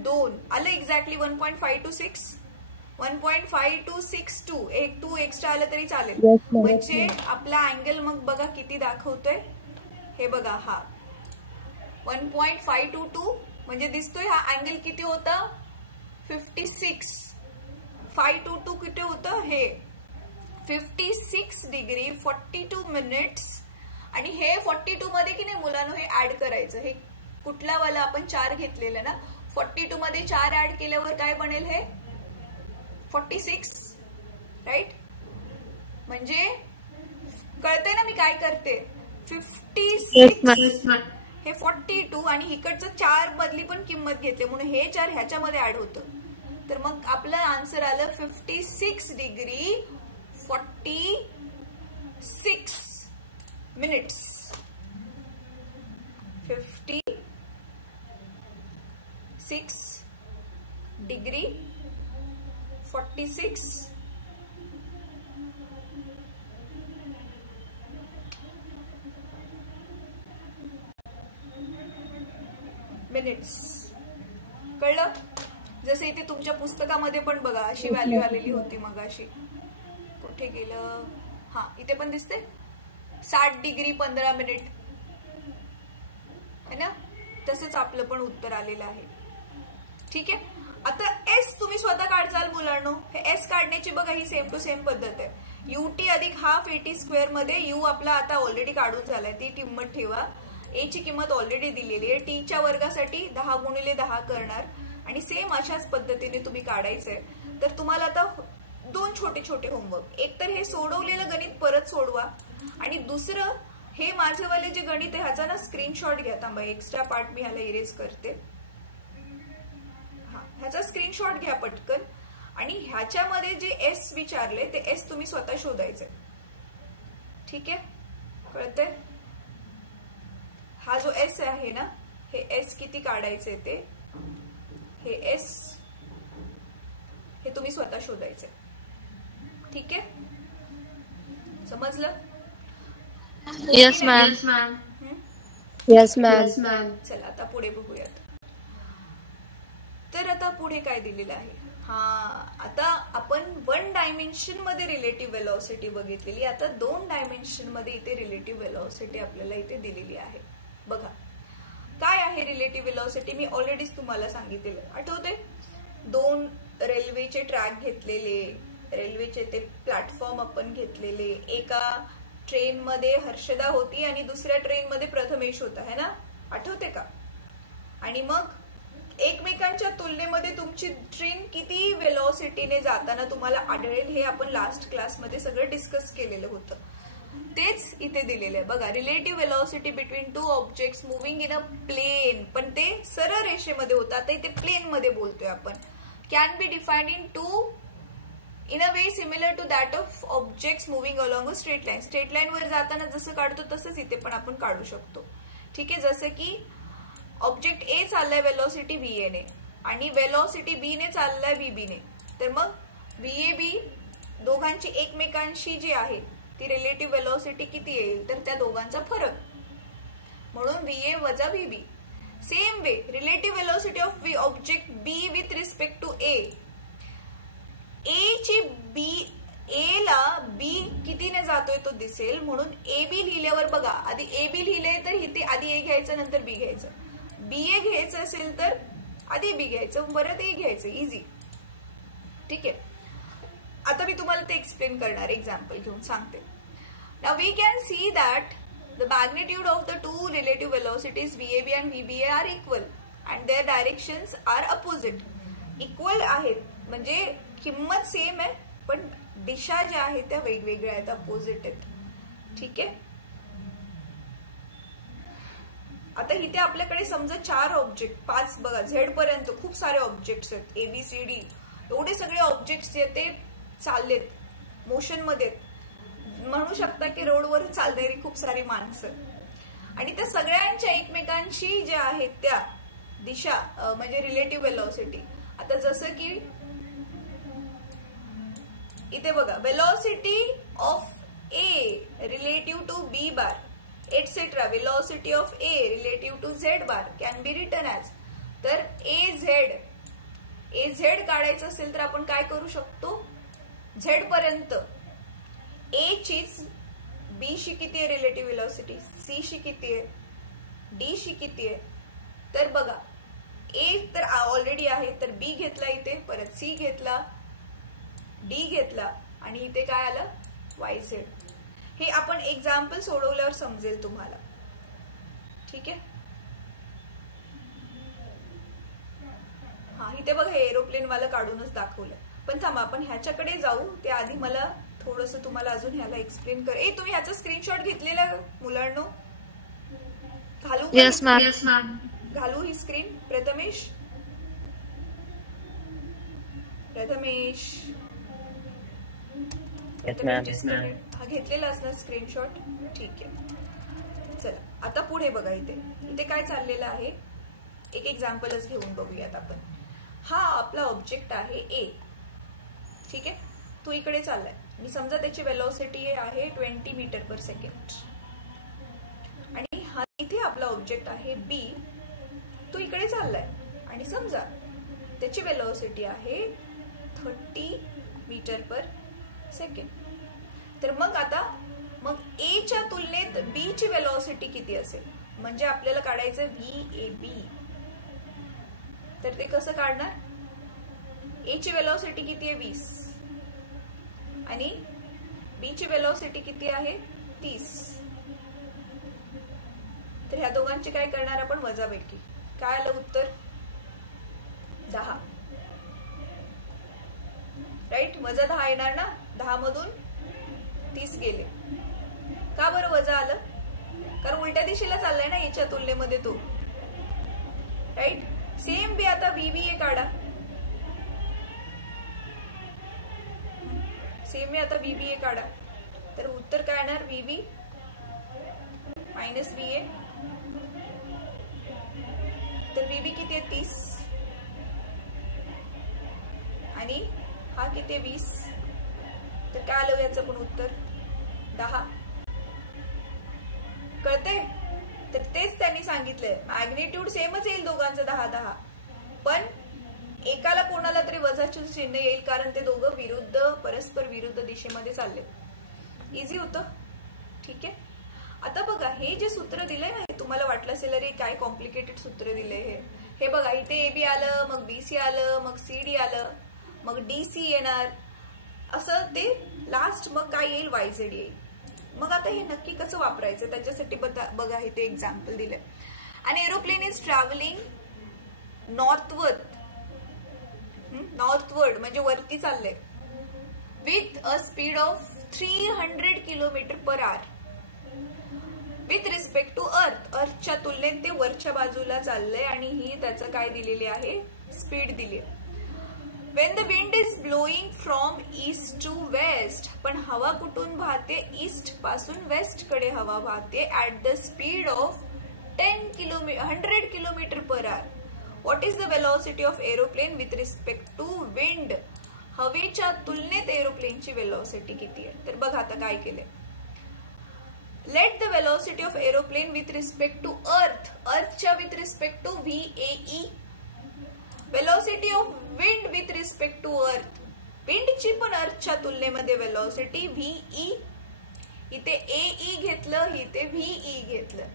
2 आलं एक्झॅक्टली 1.526. 1.5262, एक 2 एक्स्ट्रा आलं तरी चालेल. म्हणजे आपला अँगल मग बघा किती दाखवतोय, हे बघा हा 1.522, म्हणजे दिसतोय हा अँगल किती होता 56. 522 किती होतं, हे 56 डिग्री 42 मिनिट्स. आणि हे 42 मध्ये की नाही मुलांना हे ऍड करायचं, हे कुठला वाला आपण 4 घेतलेलं ना, 42 मध्ये 4 ऍड केल्यावर काय बनेल, हे 46, राईट. म्हणजे कळतंय ना मी काय करते, 56 हे 42 आणि इकडचं 4 मधली पण किंमत घेतली, म्हणून हे 4 ह्याच्यामध्ये ऍड होतं. तर मग आपलं आन्सर आलं 56 डिग्री 46 मिनिट्स. 56 degree 46 minutes. कळलं. जसे इथे तुमच्या पुस्तकामध्ये पण बघा अशी व्हॅल्यू आलेली होती मगाशी, कुठे गेलं, हा इथे पण दिसते 60 डिग्री 15 मिनिट है ना. तसंच आपलं पण उत्तर आलेलं आहे. ठीक आहे. आता एस तुम्ही स्वतः काढचाल मुलांनो. हे एस काढण्याची बघा ही सेम टू सेम पद्धत आहे. यूटी अधिक हाफ एटी स्क्वेअर मध्ये यू आपला आता ऑलरेडी काढून झालाय, ती किंमत ठेवा. ए ची किंमत ऑलरेडी दिलेली आहे. टीच्या वर्गासाठी 10 गुणिले 10 करणार आणि सेम अशाच पद्धतीने तुम्ही काढायचंय. तर तुम्हाला आता 2 छोटे छोटे होमवर्क. एक तर हे सोडवलेलं गणित परत सोडवा आणि दुसरं हे माझेवाले जे गणित आहे ह्याचा ना स्क्रीनशॉट घ्या. थांबा, एक्स्ट्रा पार्ट मी ह्याला इरेज करते. हा, ह्याचा स्क्रीनशॉट घ्या पटकन आणि ह्याच्यामध्ये जे एस विचारले ते एस तुम्ही स्वतः शोधायचे. ठीक आहे, कळतंय? हा जो एस आहे ना, हे एस किती काढायचे ते, हे एस हे तुम्ही स्वतः शोधायचे. ठीक आहे, समजलं? Yes ma'am. Yes ma'am. चला आता पुढे बघूयात. तर आता पुढे काय दिलेलं आहे? हा, आता आपण 1 डायमेन्शन मध्ये रिलेटिव्ह वेलॉसिटी बघितलेली. आता 2 डायमेन्शन मध्ये इथे रिलेटिव्ह वेलॉसिटी आपल्याला इथे दिलेली आहे. बघा काय आहे रिलेटिव्ह वेलॉसिटी, मी ऑलरेडीच तुम्हाला सांगितलेलं. आठवते? 2 रेल्वेचे ट्रॅक घेतलेले, रेल्वेचे ते प्लॅटफॉर्म आपण घेतलेले. एका ट्रेन मध्ये हर्षदा होती आणि दुसऱ्या ट्रेन मध्ये प्रथमेश होता, है ना? आठवते का? आणि मग एकमेकांच्या तुलनेमध्ये तुमची ट्रेन किती वेलॉसिटीने जाताना तुम्हाला आढळेल हे आपण लास्ट क्लासमध्ये सगळं डिस्कस केलेलं होतं. तेच इथे दिलेलं आहे. बघा, relative velocity between 2 objects moving in a plane, पण ते सरळ रेषेमध्ये होतं. आता इथे प्लेन मध्ये बोलतोय आपण. Can be defined in a way similar to that of objects moving along a straight line. Straight line वर जाताना जसं काढतो तसंच इथे पण आपण काढू शकतो. ठीक आहे, जसं की ऑब्जेक्ट ए चाललाय वेलॉसिटी VA ने आणि वेलॉसिटी बी ने चाललाय VB ने. तर मग VAB दोघांची एकमेकांशी जी आहे ती रिलेटिव्ह वेलॉसिटी किती येईल, तर त्या दोघांचा फरक, म्हणून VA वजा VB. Same way relative velocity of object B with respect to A. A ची ए ला बी कितीने जातोय तो दिसेल, म्हणून AB लिहिल्यावर बघा, आधी AB लिहिलंय तर इथे आधी ए घ्यायचं नंतर बी घ्यायचं. BA घ्यायचं असेल तर आधी बी घ्यायचं परत ए घ्यायचं. इझी. ठीक आहे, आता मी तुम्हाला ते एक्सप्लेन करणार, एक्झाम्पल घेऊन सांगते. Now we can see that the magnitude of the 2 relative velocities VAB and VBA are equal and their directions are opposite. Equal आहेत म्हणजे किंमत सेम आहे पण दिशा ज्या आहेत त्या वेगवेगळ्या आहेत, अपोजिट आहेत. ठीक आहे, आता इथे आपल्याकडे समजा 4 ऑब्जेक्ट, 5 बघा झेड पर्यंत खूप सारे ऑब्जेक्ट्स आहेत, ABCD एवढे सगळे ऑब्जेक्ट्स जे ते चाललेत मोशन मध्ये. म्हणू शकता की रोडवर चालणारी खूप सारी माणसं आणि त्या सगळ्यांच्या एकमेकांशी ज्या आहेत त्या दिशा म्हणजे रिलेटिव्ह वेलॉसिटी. आता जसं की इथे बघा, velocity of A relative to B bar etcetera, velocity of A relative to Z bar can be written as. तर ए झेड काढायचं असेल तर आपण काय करू शकतो, झेड पर्यंत ए चीच बी शी किती आहे रिलेटिव्ह वेलॉसिटी, सी शी किती आहे, डी शी किती आहे. तर बघा ए तर ऑलरेडी आहे, तर बी घेतला इथे, परत सी घेतला, डी घेतला आणि इथे काय आलं YZ. हे आपण एक्झाम्पल सोडवल्यावर समजेल तुम्हाला. ठीक आहे, हा इथे बघा एरोप्लेन वाला काढूनच दाखवलं. पण थांबा आपण ह्याच्याकडे जाऊ, ते आधी मला थोडंसं तुम्हाला अजून ह्याला एक्सप्लेन कर. तुम्ही ह्याचा स्क्रीनशॉट घेतलेला मुलांनो? घालू? Yes ma'am. घालू ही स्क्रीन? प्रथमेश हा घेतलेला असणार स्क्रीनशॉट. ठीक आहे, चला आता पुढे बघा. इथे काय चाललेलं आहे, एक एक्झाम्पलच घेऊन बघूयात आपण. हा आपला ऑब्जेक्ट आहे ए. ठीक आहे, तो इकडे चाललाय आणि समजा त्याची वेलॉसिटी आहे 20 मीटर पर सेकंड आणि हा इथे आपला ऑब्जेक्ट आहे बी, तो इकडे चाललाय आणि समजा त्याची वेलॉसिटी आहे 30 मीटर पर सेकंड. तर मग आता ए च्या तुलनेत बी ची वेलॉसिटी किती असेल, म्हणजे आपल्याला काढायचं VAB. तर ते कसं काढणार, ए ची वेलोसिटी किती आहे 20 आणि बी ची वेलोसिटी किती आहे 30. तर ह्या दोघांची काय करणार आपण वजाबाकी. काय आलं उत्तर 10. राईट, वजा 10 येणार ना. 10 मधून 30 गेले. का बरं वजा आलं? कारण उलट्या दिशेला चाललाय ना याच्या तुलनेमध्ये तो. राईट. सेम बी आता VBA काढा. सेम बी आता VBA काढा. तर उत्तर काय येणार VB मायनस BA. तर VB किती आहे 30 आणि हा किती आहे 20. तर काय आलं याचं पण उत्तर 10. कळतंय? तर तेच त्यांनी सांगितलंय. मॅग्निट्यूड सेमच येईल दोघांचं 10-10, पण एकाला कोणाला तरी वजाचे चिन्ह येईल कारण ते दोघं विरुद्ध परस्पर विरुद्ध दिशेमध्ये चालले. इझी होतं. ठीक आहे. आता बघा हे जे सूत्र दिलंय ना, हे तुम्हाला वाटलं असेल अरे काय कॉम्प्लिकेटेड सूत्र दिलंय हे बघा. इथे AB आलं, मग BC आलं, मग CD आलं, मग DC येणार, असं ते लास्ट मग काय येईल YZ येईल. मग आता हे नक्की कसं वापरायचं त्याच्यासाठी बघा इथे एक्झाम्पल दिलंय. An aeroplane is travelling northward म्हणजे वरती चाललंय with a speed of 300 kilometre per hour with respect to अर्थच्या तुलनेत ते वरच्या बाजूला चाललंय आणि ही त्याचं काय दिलेली आहे स्पीड दिली आहे. When the wind is blowing from east to west, पण हवा कुठून वाहते ईस्ट पासून वेस्ट कडे हवा वाहते at the speed of 100 kilometre per our. What is the velocity of aeroplane with respect to wind? हवेच्या तुलनेत एरोप्लेनची वेलोसिटी किती आहे. तर बघा आता काय केलंय. Let the velocity of aeroplane with respect to earthच्या with respect to VAE. Velocity of wind with respect to earth. विंडची पण अर्थच्या तुलनेमध्ये वेलोसिटी VE. इथे AE घेतलं, इथे VE घेतलं.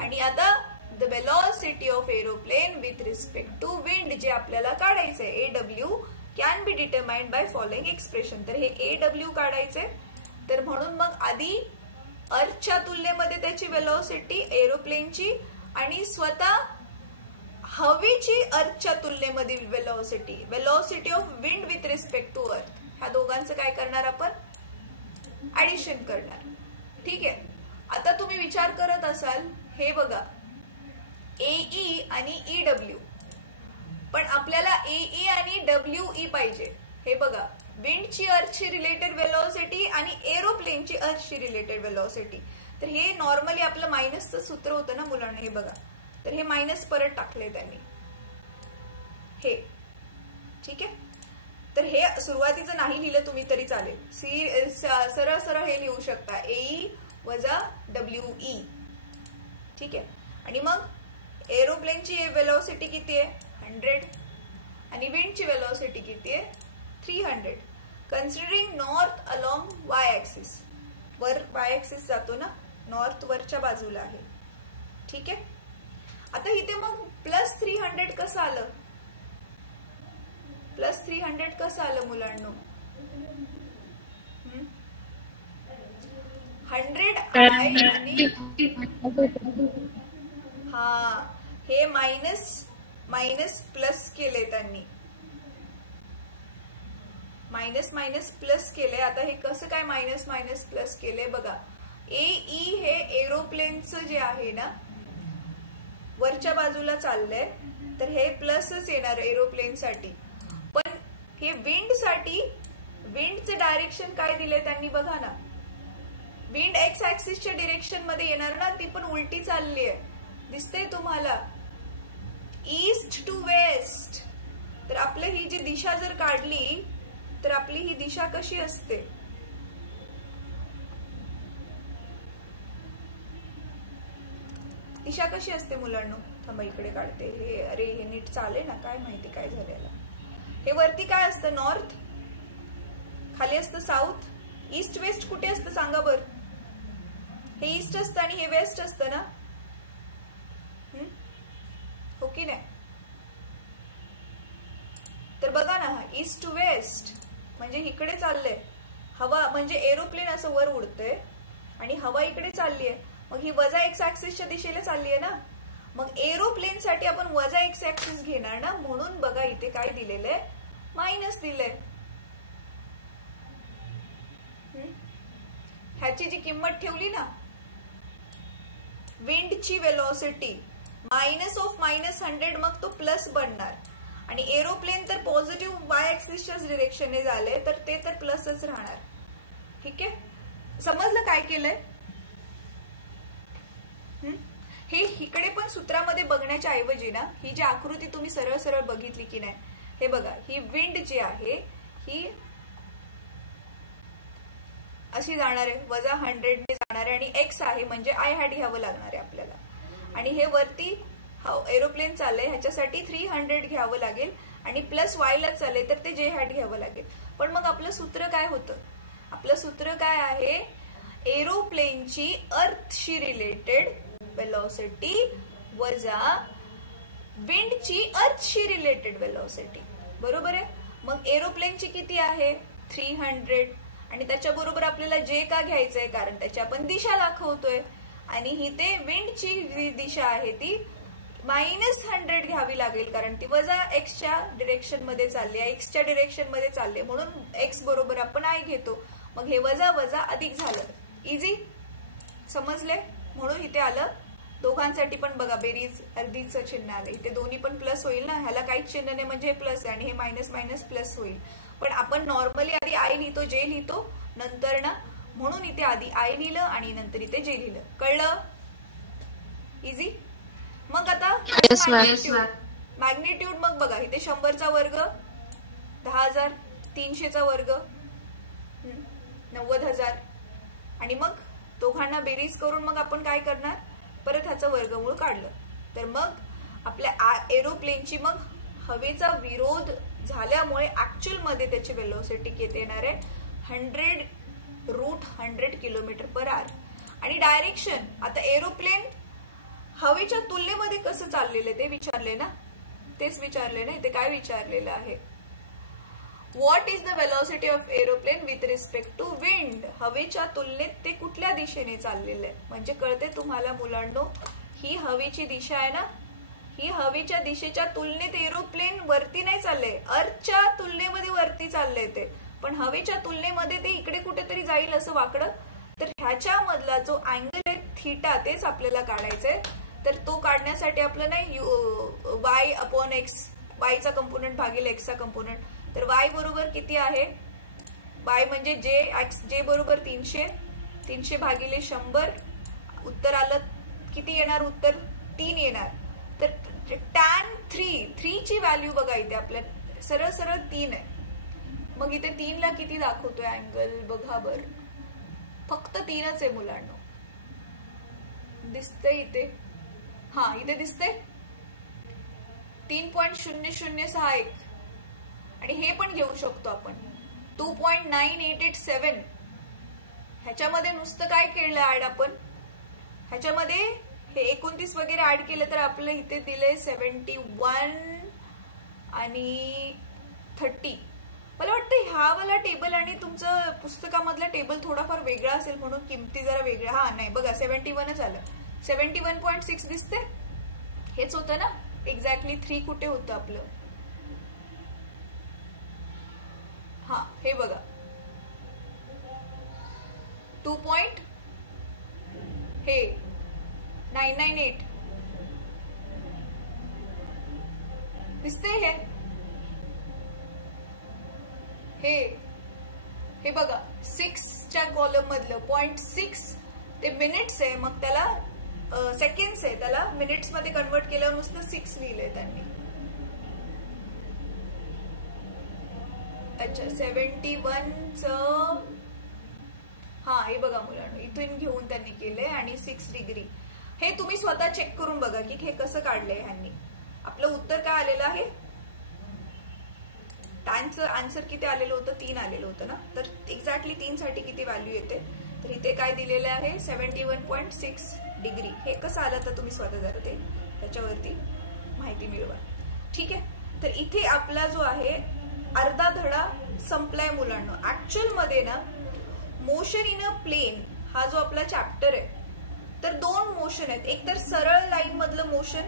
आणि आता the velocity of aeroplane with respect to wind जे आपल्याला काढायचंय AW can be determined by following expression. तर हे AW काढायचंय. तर म्हणून मग आधी अर्थच्या तुलनेमध्ये त्याची वेलोसिटी एरोप्लेनची आणि स्वतः हवेची अर्थच्या तुलनेमधील velocity of wind with respect to earth, ह्या दोघांचं काय करणार आपण ऍडिशन करणार. ठीक आहे. आता तुम्ही विचार करत असाल हे बघा AE आणि EW, पण आपल्याला AE आणि WE पाहिजे. हे बघा विंडची अर्थशी रिलेटेड वेलोसिटी आणि एरोप्लेनची अर्थशी रिलेटेड वेलोसिटी. तर हे नॉर्मली आपलं मायनसचं सूत्र होतं ना मुलांना. हे बघा तर हे मायनस परत टाकले त्यांनी हे. ठीक आहे. तर हे सुरुवातीचं नाही लिहिलं तुम्ही तरी चालेल. सरळ सरळ हे लिहू शकता AE वजा WE. ठीक आहे. आणि मग एरोप्लेनची वेलोसिटी किती आहे 100 आणि विंडची वेलोसिटी किती आहे 300. Considering north along Y axis. वर Y ऍक्सिस जातो ना, नॉर्थ वरच्या बाजूला आहे. ठीक आहे. आता इथे मग प्लस 300 कसं आलं. प्लस 300 कसं आलं मुलांनो. 100 आणि हा हे मायनस प्लस केले त्यांनी. मायनस प्लस केले. आता हे कसं काय मायनस प्लस केले बघा. AE हे एरोप्लेनचं जे आहे ना वरच्या बाजूला चाललंय तर हे प्लसच येणार एरोप्लेन साठी. पण हे विंड साठी विंडचं डायरेक्शन काय दिले त्यांनी बघा ना. विंड एक्स ऍक्सिसच्या डिरेक्शन मध्ये येणार ना, ती पण उलटी चालली आहे. दिसतंय तुम्हाला ईस्ट टू वेस्ट. तर आपलं ही जी दिशा जर काढली तर आपली ही दिशा कशी असते. दिशा कशी असते मुलांनो. थांबा इकडे काढते हे. अरे हे नीट चालेल ना, काय माहिती काय झालं याला. हे वरती काय असतं नॉर्थ, खाली असतं साऊथ. ईस्ट वेस्ट कुठे असतं सांगा बर. हे ईस्ट असतं आणि हे वेस्ट असतं ना. हो की नाही. तर बघा ना, ईस्ट टू वेस्ट म्हणजे इकडे चाललंय. हवा म्हणजे एरोप्लेन असं वर उडतंय आणि हवा इकडे चालली आहे. मग ही वजा एक्स ऍक्सिसच्या दिशेला चालली आहे ना. मग एरोप्लेन साठी आपण वजा एक्स ऍक्सिस घेणार ना, म्हणून बघा इथे काय दिलेलं आहे, मायनस दिलंय. ह्याची जी किंमत ठेवली ना, विंडची वेलोसिटी मायनस ऑफ -100, मग तो प्लस बनणार. आणि एरोप्लेन तर पॉझिटिव्ह वाय ऍक्सिसच्याच डिरेक्शनने झाले, तर ते तर प्लसच राहणार. ठीक आहे, समजलं काय केलंय. हे इकडे पण सूत्रामध्ये बघण्याच्या ऐवजी ना, ही जी आकृती तुम्ही सरळ सरळ बघितली की नाही, हे बघा, ही विंड जी आहे ही अशी जाणार आहे, वजा 100 ने जाणार आहे. आणि एक्स आहे म्हणजे आय हॅट घ्यावं लागणार आहे आपल्याला. आणि हे वरती एरोप्लेन चाललंय, ह्याच्यासाठी 300 घ्यावं लागेल. आणि प्लस वायला चाललंय तर ते जे हॅट घ्यावं लागेल. पण मग आपलं सूत्र काय होतं, आपलं सूत्र काय आहे, एरोप्लेनची अर्थशी रिलेटेड वेलोसिटी वजा विंडची अर्थशी रिलेटेड वेलोसिटी. बरोबर आहे. मग एरोप्लेनची किती आहे, 300. आणि त्याच्याबरोबर आपल्याला जे का घ्यायचंय, कारण त्याची आपण दिशा दाखवतोय. आणि ही ते विंडची दिशा आहे ती -100 घ्यावी लागेल, कारण ती वजा एक्सच्या डिरेक्शन मध्ये चालली आहे, एक्सच्या डिरेक्शन मध्ये चालली, म्हणून एक्स बरोबर आपण आय घेतो. मग हे वजा वजा अधिक झालं. इझी समजले. म्हणून इथे आलं दोघांसाठी पण बघा, बेरीज अर्धीचं चिन्ह आलं. इथे दोन्ही पण प्लस होईल ना, ह्याला काहीच चिन्ह नाही म्हणजे प्लस आहे, आणि हे मायनस मायनस प्लस होईल. पण आपण नॉर्मली आधी आय लिहितो, जे लिहितो नंतर ना, म्हणून इथे आधी आय लिहिलं आणि नंतर इथे जे लिहिलं. कळलं. इझी. मग आता मॅग्निट्यूड. मग बघा इथे 100चा वर्ग 10,000, 300चा वर्ग 90,000. आणि मग दोघांना बेरीज करून मग आपण काय करणार, परत ह्याचं वर्गमूळ काढलं. तर मग आपल्या एरोप्लेनची मग हवेचा विरोध झाल्यामुळे ऍक्च्युअल मध्ये त्याची वेलोसिटी किती येणार आहे, 100√100 km/h. आणि डायरेक्शन, आता एरोप्लेन हवेच्या तुलनेमध्ये कसं चाललेलं ते विचारले ना, तेच विचारले ना. इथे काय विचारलेलं आहे, what is the velocity of aeroplane with respect to wind. हवेच्या तुलनेत ते कुठल्या दिशेने चाललेलं आहे. म्हणजे कळते तुम्हाला मुलांनो, ही हवेची दिशा आहे ना, ही हवेच्या दिशेच्या तुलनेत एरोप्लेन वरती नाही चाललंय, अर्थच्या तुलनेमध्ये वरती चाललंय ते. पण हवेच्या तुलनेमध्ये ते इकडे कुठेतरी जाईल असं वाकडं. तर ह्याच्या मधला जो अँगल आहे थीटा, तेच आपल्याला काढायचंय. तर तो काढण्यासाठी आपलं नाही y/x, वायचा कंपोनंट भागिले एक्सचा कंपोनंट. तर y बरोबर किती आहे, y म्हणजे जे बरोबर 300, 300 भागिले 100. उत्तर आलं किती येणार, उत्तर 3 येणार. तर tan 3 ची व्हॅल्यू बघा इथे आपल्या सरळ सरळ 3 आहे. मग इथे 3 ला किती दाखवतोय अँगल बघा बर, फक्त 3च आहे मुलांनो. दिसतंय इथे, हा इथे दिसतंय 3.0061. आणि हे पण घेऊ शकतो आपण 2.9887. ह्याच्यामध्ये नुसतं काय केलं ऍड आपण, ह्याच्यामध्ये हे 29 वगैरे ऍड केलं तर आपलं इथे दिलंय 71 आणि 30. मला वाटतं ह्या वाला टेबल आणि तुमचं पुस्तकामधला टेबल थोडाफार वेगळा असेल, म्हणून किमती जरा वेगळ्या. हा नाही बघा 71च आलं, 71.6 दिसते. हेच होतं ना एक्झॅक्टली. 3 कुठे होतं आपलं, हा हे बघा 2.998 दिसते. हे बघा 6च्या कॉलम मधलं 0.6 ते मिनिट्स आहे, मग त्याला सेकंड्स आहे, त्याला मिनिट्स मध्ये कन्वर्ट केल्यावर नुसतं 6 लिहिलंय त्यांनी. अच्छा 71चं, हा हे बघा मुलांनो इथून घेऊन त्यांनी केलंय आणि 6 डिग्री. हे तुम्ही स्वतः चेक करून बघा की हे कसं काढलंय ह्यांनी. आपलं उत्तर काय आलेलं आहे, टॅनचं आन्सर किती आलेलं होतं, 3 आलेलं होतं ना. तर एक्झॅक्टली 3 साठी किती व्हॅल्यू येते, तर इथे काय दिलेलं आहे 71.6 डिग्री. हे कसं आलं तर तुम्ही स्वतः जरा ते त्याच्यावरती माहिती मिळवा. ठीक आहे. तर इथे आपला जो आहे अर्धा धडा संपलाय मुलांना. ऍक्च्युअल मध्ये ना मोशन इन अ प्लेन हा जो आपला चॅप्टर आहे तर दोन मोशन आहेत. एक तर सरळ लाईन मधलं मोशन,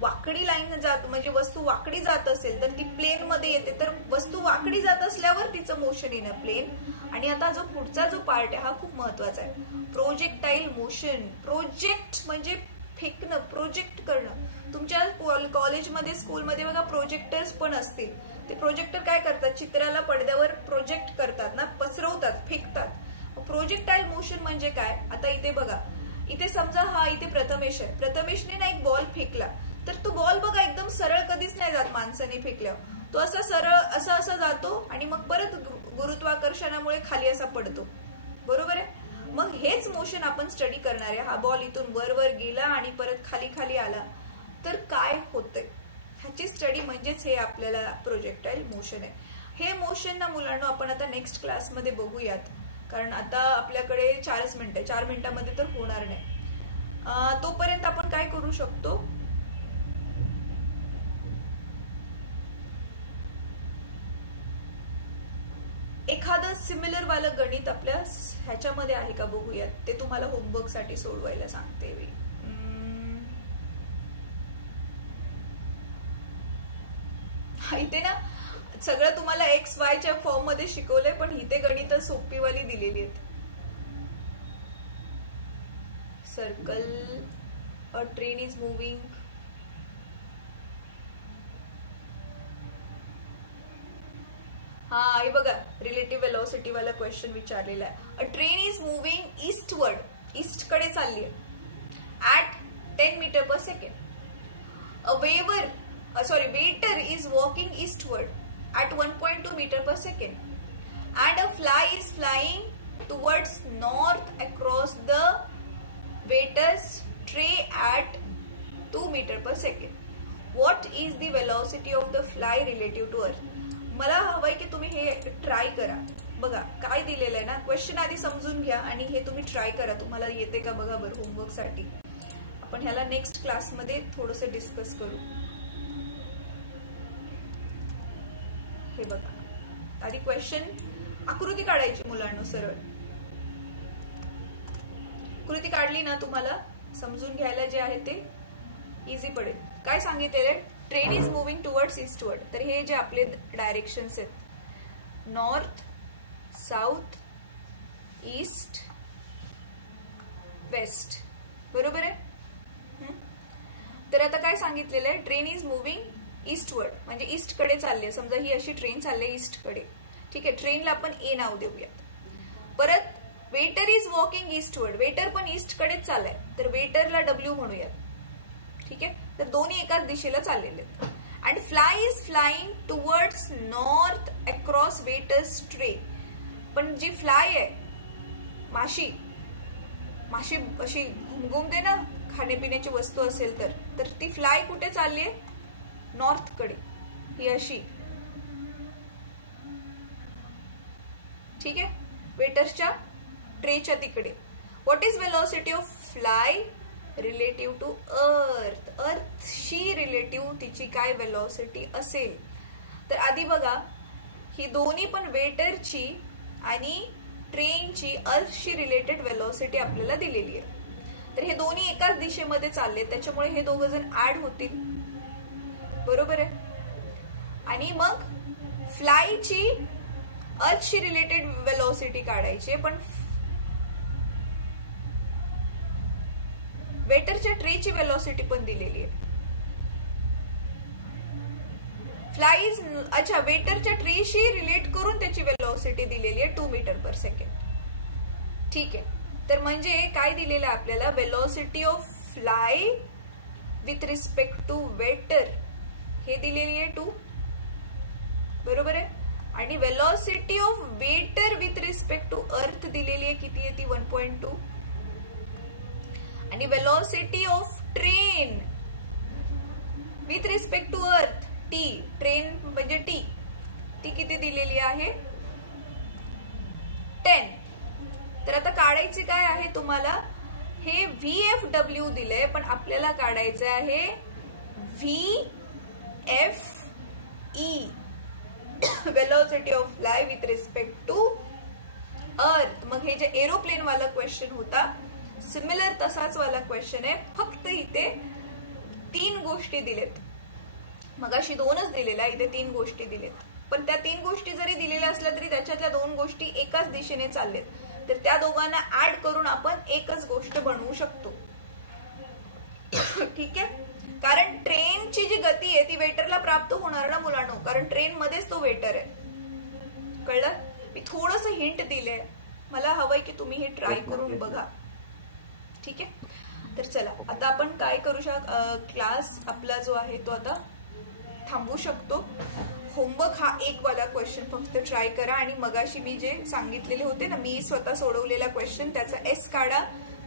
वाकडी लाईन जात म्हणजे वस्तू वाकडी जात असेल तर ती प्लेन मध्ये येते, तर वस्तू वाकडी जात असल्यावर तिचं मोशन इन अ प्लेन. आणि आता जो पुढचा जो पार्ट आहे हा खूप महत्वाचा आहे, प्रोजेक्टाईल मोशन. प्रोजेक्ट म्हणजे फेकणं, प्रोजेक्ट करणं. तुमच्या कॉलेजमध्ये स्कूलमध्ये बघा प्रोजेक्टर्स पण असतील. ते प्रोजेक्टर काय करतात, चित्राला पडद्यावर प्रोजेक्ट करतात ना, पसरवतात, फेकतात. प्रोजेक्टाईल मोशन म्हणजे काय, आता इथे बघा, इथे समजा हा इथे प्रथमेश आहे, प्रथमेशने ना एक बॉल फेकला तर तो बॉल बघा एकदम सरळ कधीच नाही जात माणसाने फेकल्यावर, तो असा सरळ असा जातो आणि मग परत गुरुत्वाकर्षणामुळे खाली असा पडतो. बरोबर आहे. मग हेच मोशन आपण स्टडी करणार आहे. हा बॉल इथून वर गेला आणि परत खाली आला तर काय होतंय ह्याची स्टडी म्हणजेच हे आपल्याला प्रोजेक्टाईल मोशन आहे. हे मोशन ना मुलांना आपण आता नेक्स्ट क्लासमध्ये बघूयात, कारण आता आपल्याकडे 4 मिनिटं, 4 मिनिटांमध्ये तर होणार नाही. तोपर्यंत आपण काय करू शकतो, एखादं सिमिलर वालं गणित आपल्या ह्याच्यामध्ये आहे का बघूयात. ते तुम्हाला होमवर्क साठी सोडवायला सांगते मी. इथे ना सगळं तुम्हाला एक्स वायच्या फॉर्म मध्ये शिकवलंय, पण इथे गणित सोपीवाली दिलेली आहेत. Circle, a train is moving, हा हे बघा रिलेटिव्ह वेलॉसिटी वाला क्वेश्चन विचारलेला आहे. A train is moving eastward, east कडे चालली आहे, at 10 metre per second. A waiter is walking eastward at 1.2 meter per second, and a fly is flying towards north across the waiter's tray at 2 meter per second. What is the velocity of the fly relative to earth? मला हवंय की तुम्ही हे ट्राय करा. बघा काय दिलेलं आहे ना, क्वेश्चन आधी समजून घ्या आणि हे तुम्ही ट्राय करा, तुम्हाला येते का बघा बरं होमवर्क साठी. आपण ह्याला नेक्स्ट क्लासमध्ये थोडस डिस्कस करू. हे बघा आधी क्वेश्चन, आकृती काढायची मुलांना. सरळ आकृती काढली ना तुम्हाला समजून घ्यायला जे आहे ते इझी पडेल. काय सांगितलेलं, train is moving towards eastward. तर हे जे आपले डायरेक्शन्स आहेत, नॉर्थ, साऊथ, ईस्ट, वेस्ट. बरोबर आहे. तर आता काय सांगितलेलं आहे, ट्रेन इज मुव्हिंग ईस्टवर्ड म्हणजे ईस्ट कडे चालले. समजा ही अशी ट्रेन चालली ईस्ट कडे, ठीक आहे. ट्रेनला आपण ए नाव देऊयात. परत waiter is walking eastward, waiter पण ईस्ट कडेच चाललाय तर वेटरला डब्ल्यू म्हणूयात, ठीक आहे. तर दोन्ही एकाच दिशेला चाललेले आहेत. And fly is flying towards north across waiters tray. पण जी फ्लाय आहे, माशी अशी घुमघुमते ना, खाण्यापिण्याची वस्तू असेल तर ती फ्लाय कुठे चालली आहे, नॉर्थ कडे. ही अशी, ठीक आहे, वेटर्सच्या ट्रेच्या तिकडे. What is velocity of fly relative to earth. अर्थशी रिलेटिव्ह तिची काय वेलॉसिटी असेल. तर आधी बघा ही दोन्ही पण वेटरची आणि ट्रेनची अर्थशी रिलेटेड वेलॉसिटी आपल्याला दिलेली आहे. तर हे दोन्ही एकाच दिशेमध्ये चालले, त्याच्यामुळे हे दोघं जण ऍड होतील. बरोबर आहे. आणि मग फ्लायची अर्थशी रिलेटेड वेलॉसिटी काढायची, पण वेटरच्या ट्रेची वेलॉसिटी पण दिलेली आहे. फ्लाय इज, अच्छा, वेटरच्या ट्रेशी रिलेट करून त्याची वेलॉसिटी दिलेली आहे 2 मीटर पर सेकंड, ठीक आहे. तर म्हणजे काय दिलेलं आहे आपल्याला, velocity of fly with respect to waiter हे दिलेली आहे 2, बरोबर आहे. आणि velocity of waiter with respect to earth दिलेली आहे, किती आहे ती 1.2. आणि velocity of train with respect to earth t, train म्हणजे टी, ती किती दिलेली आहे 10. तर आता काढायची काय आहे तुम्हाला, हे VFW दिलंय, पण आपल्याला काढायचं आहे VFT. E velocity of fly with respect to अर्थ. मग हे जे एरोप्लेन वाला क्वेश्चन होता सिमिलर तसाच वाला क्वेश्चन आहे, फक्त इथे 3 गोष्टी दिलेत. मगाशी 2च दिलेल्या, इथे 3 गोष्टी दिलेत. पण त्या 3 गोष्टी जरी दिलेल्या असल्या तरी त्याच्यातल्या 2 गोष्टी एकाच दिशेने चाललेत, तर त्या दोघांना ऍड करून आपण एकच गोष्ट बनवू शकतो. ठीक आहे, कारण ट्रेनची जी गती आहे ती वेटरला प्राप्त होणार ना मुलांनो, कारण ट्रेन मध्येच तो वेटर आहे. कळलं? मी थोडस हिंट दिले, मला हवंय की तुम्ही हे ट्राय करून बघा. ठीक आहे, तर चला आता आपण काय करू क्लास आपला जो आहे तो आता थांबवू शकतो. होमवर्क हा एक वाला क्वेश्चन फक्त ट्राय करा आणि मगाशी मी जे सांगितलेले होते ना, मी स्वतः सोडवलेला क्वेश्चन त्याचा एस काढा.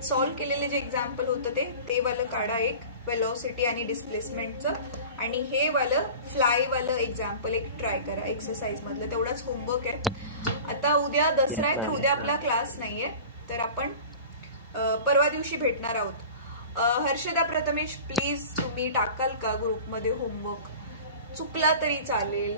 सॉल्व्ह केलेले जे एक्झाम्पल होतं ते वालं काढा, एक वेलोसिटी आणि डिस्प्लेसमेंटचं, आणि हे वालं फ्लाय वालं एक्झाम्पल एक ट्राय करा एक्सरसाइज मधलं. तेवढाच होमवर्क आहे. आता उद्या दसरा आहे तर उद्या आपला क्लास नाहीये, तर आपण परवा दिवशी भेटणार आहोत. हर्षदा प्रथमेश प्लीज तुम्ही टाकाल का ग्रुपमध्ये होमवर्क? चुकला तरी चालेल,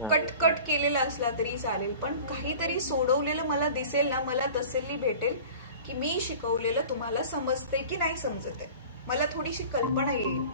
कटकट केलेला असला तरी चालेल, पण काहीतरी सोडवलेलं मला दिसेल ना, मला तसली भेटेल की मी शिकवलेलं तुम्हाला समजतंय की नाही समजत आहे, मला थोडीशी कल्पना येईल.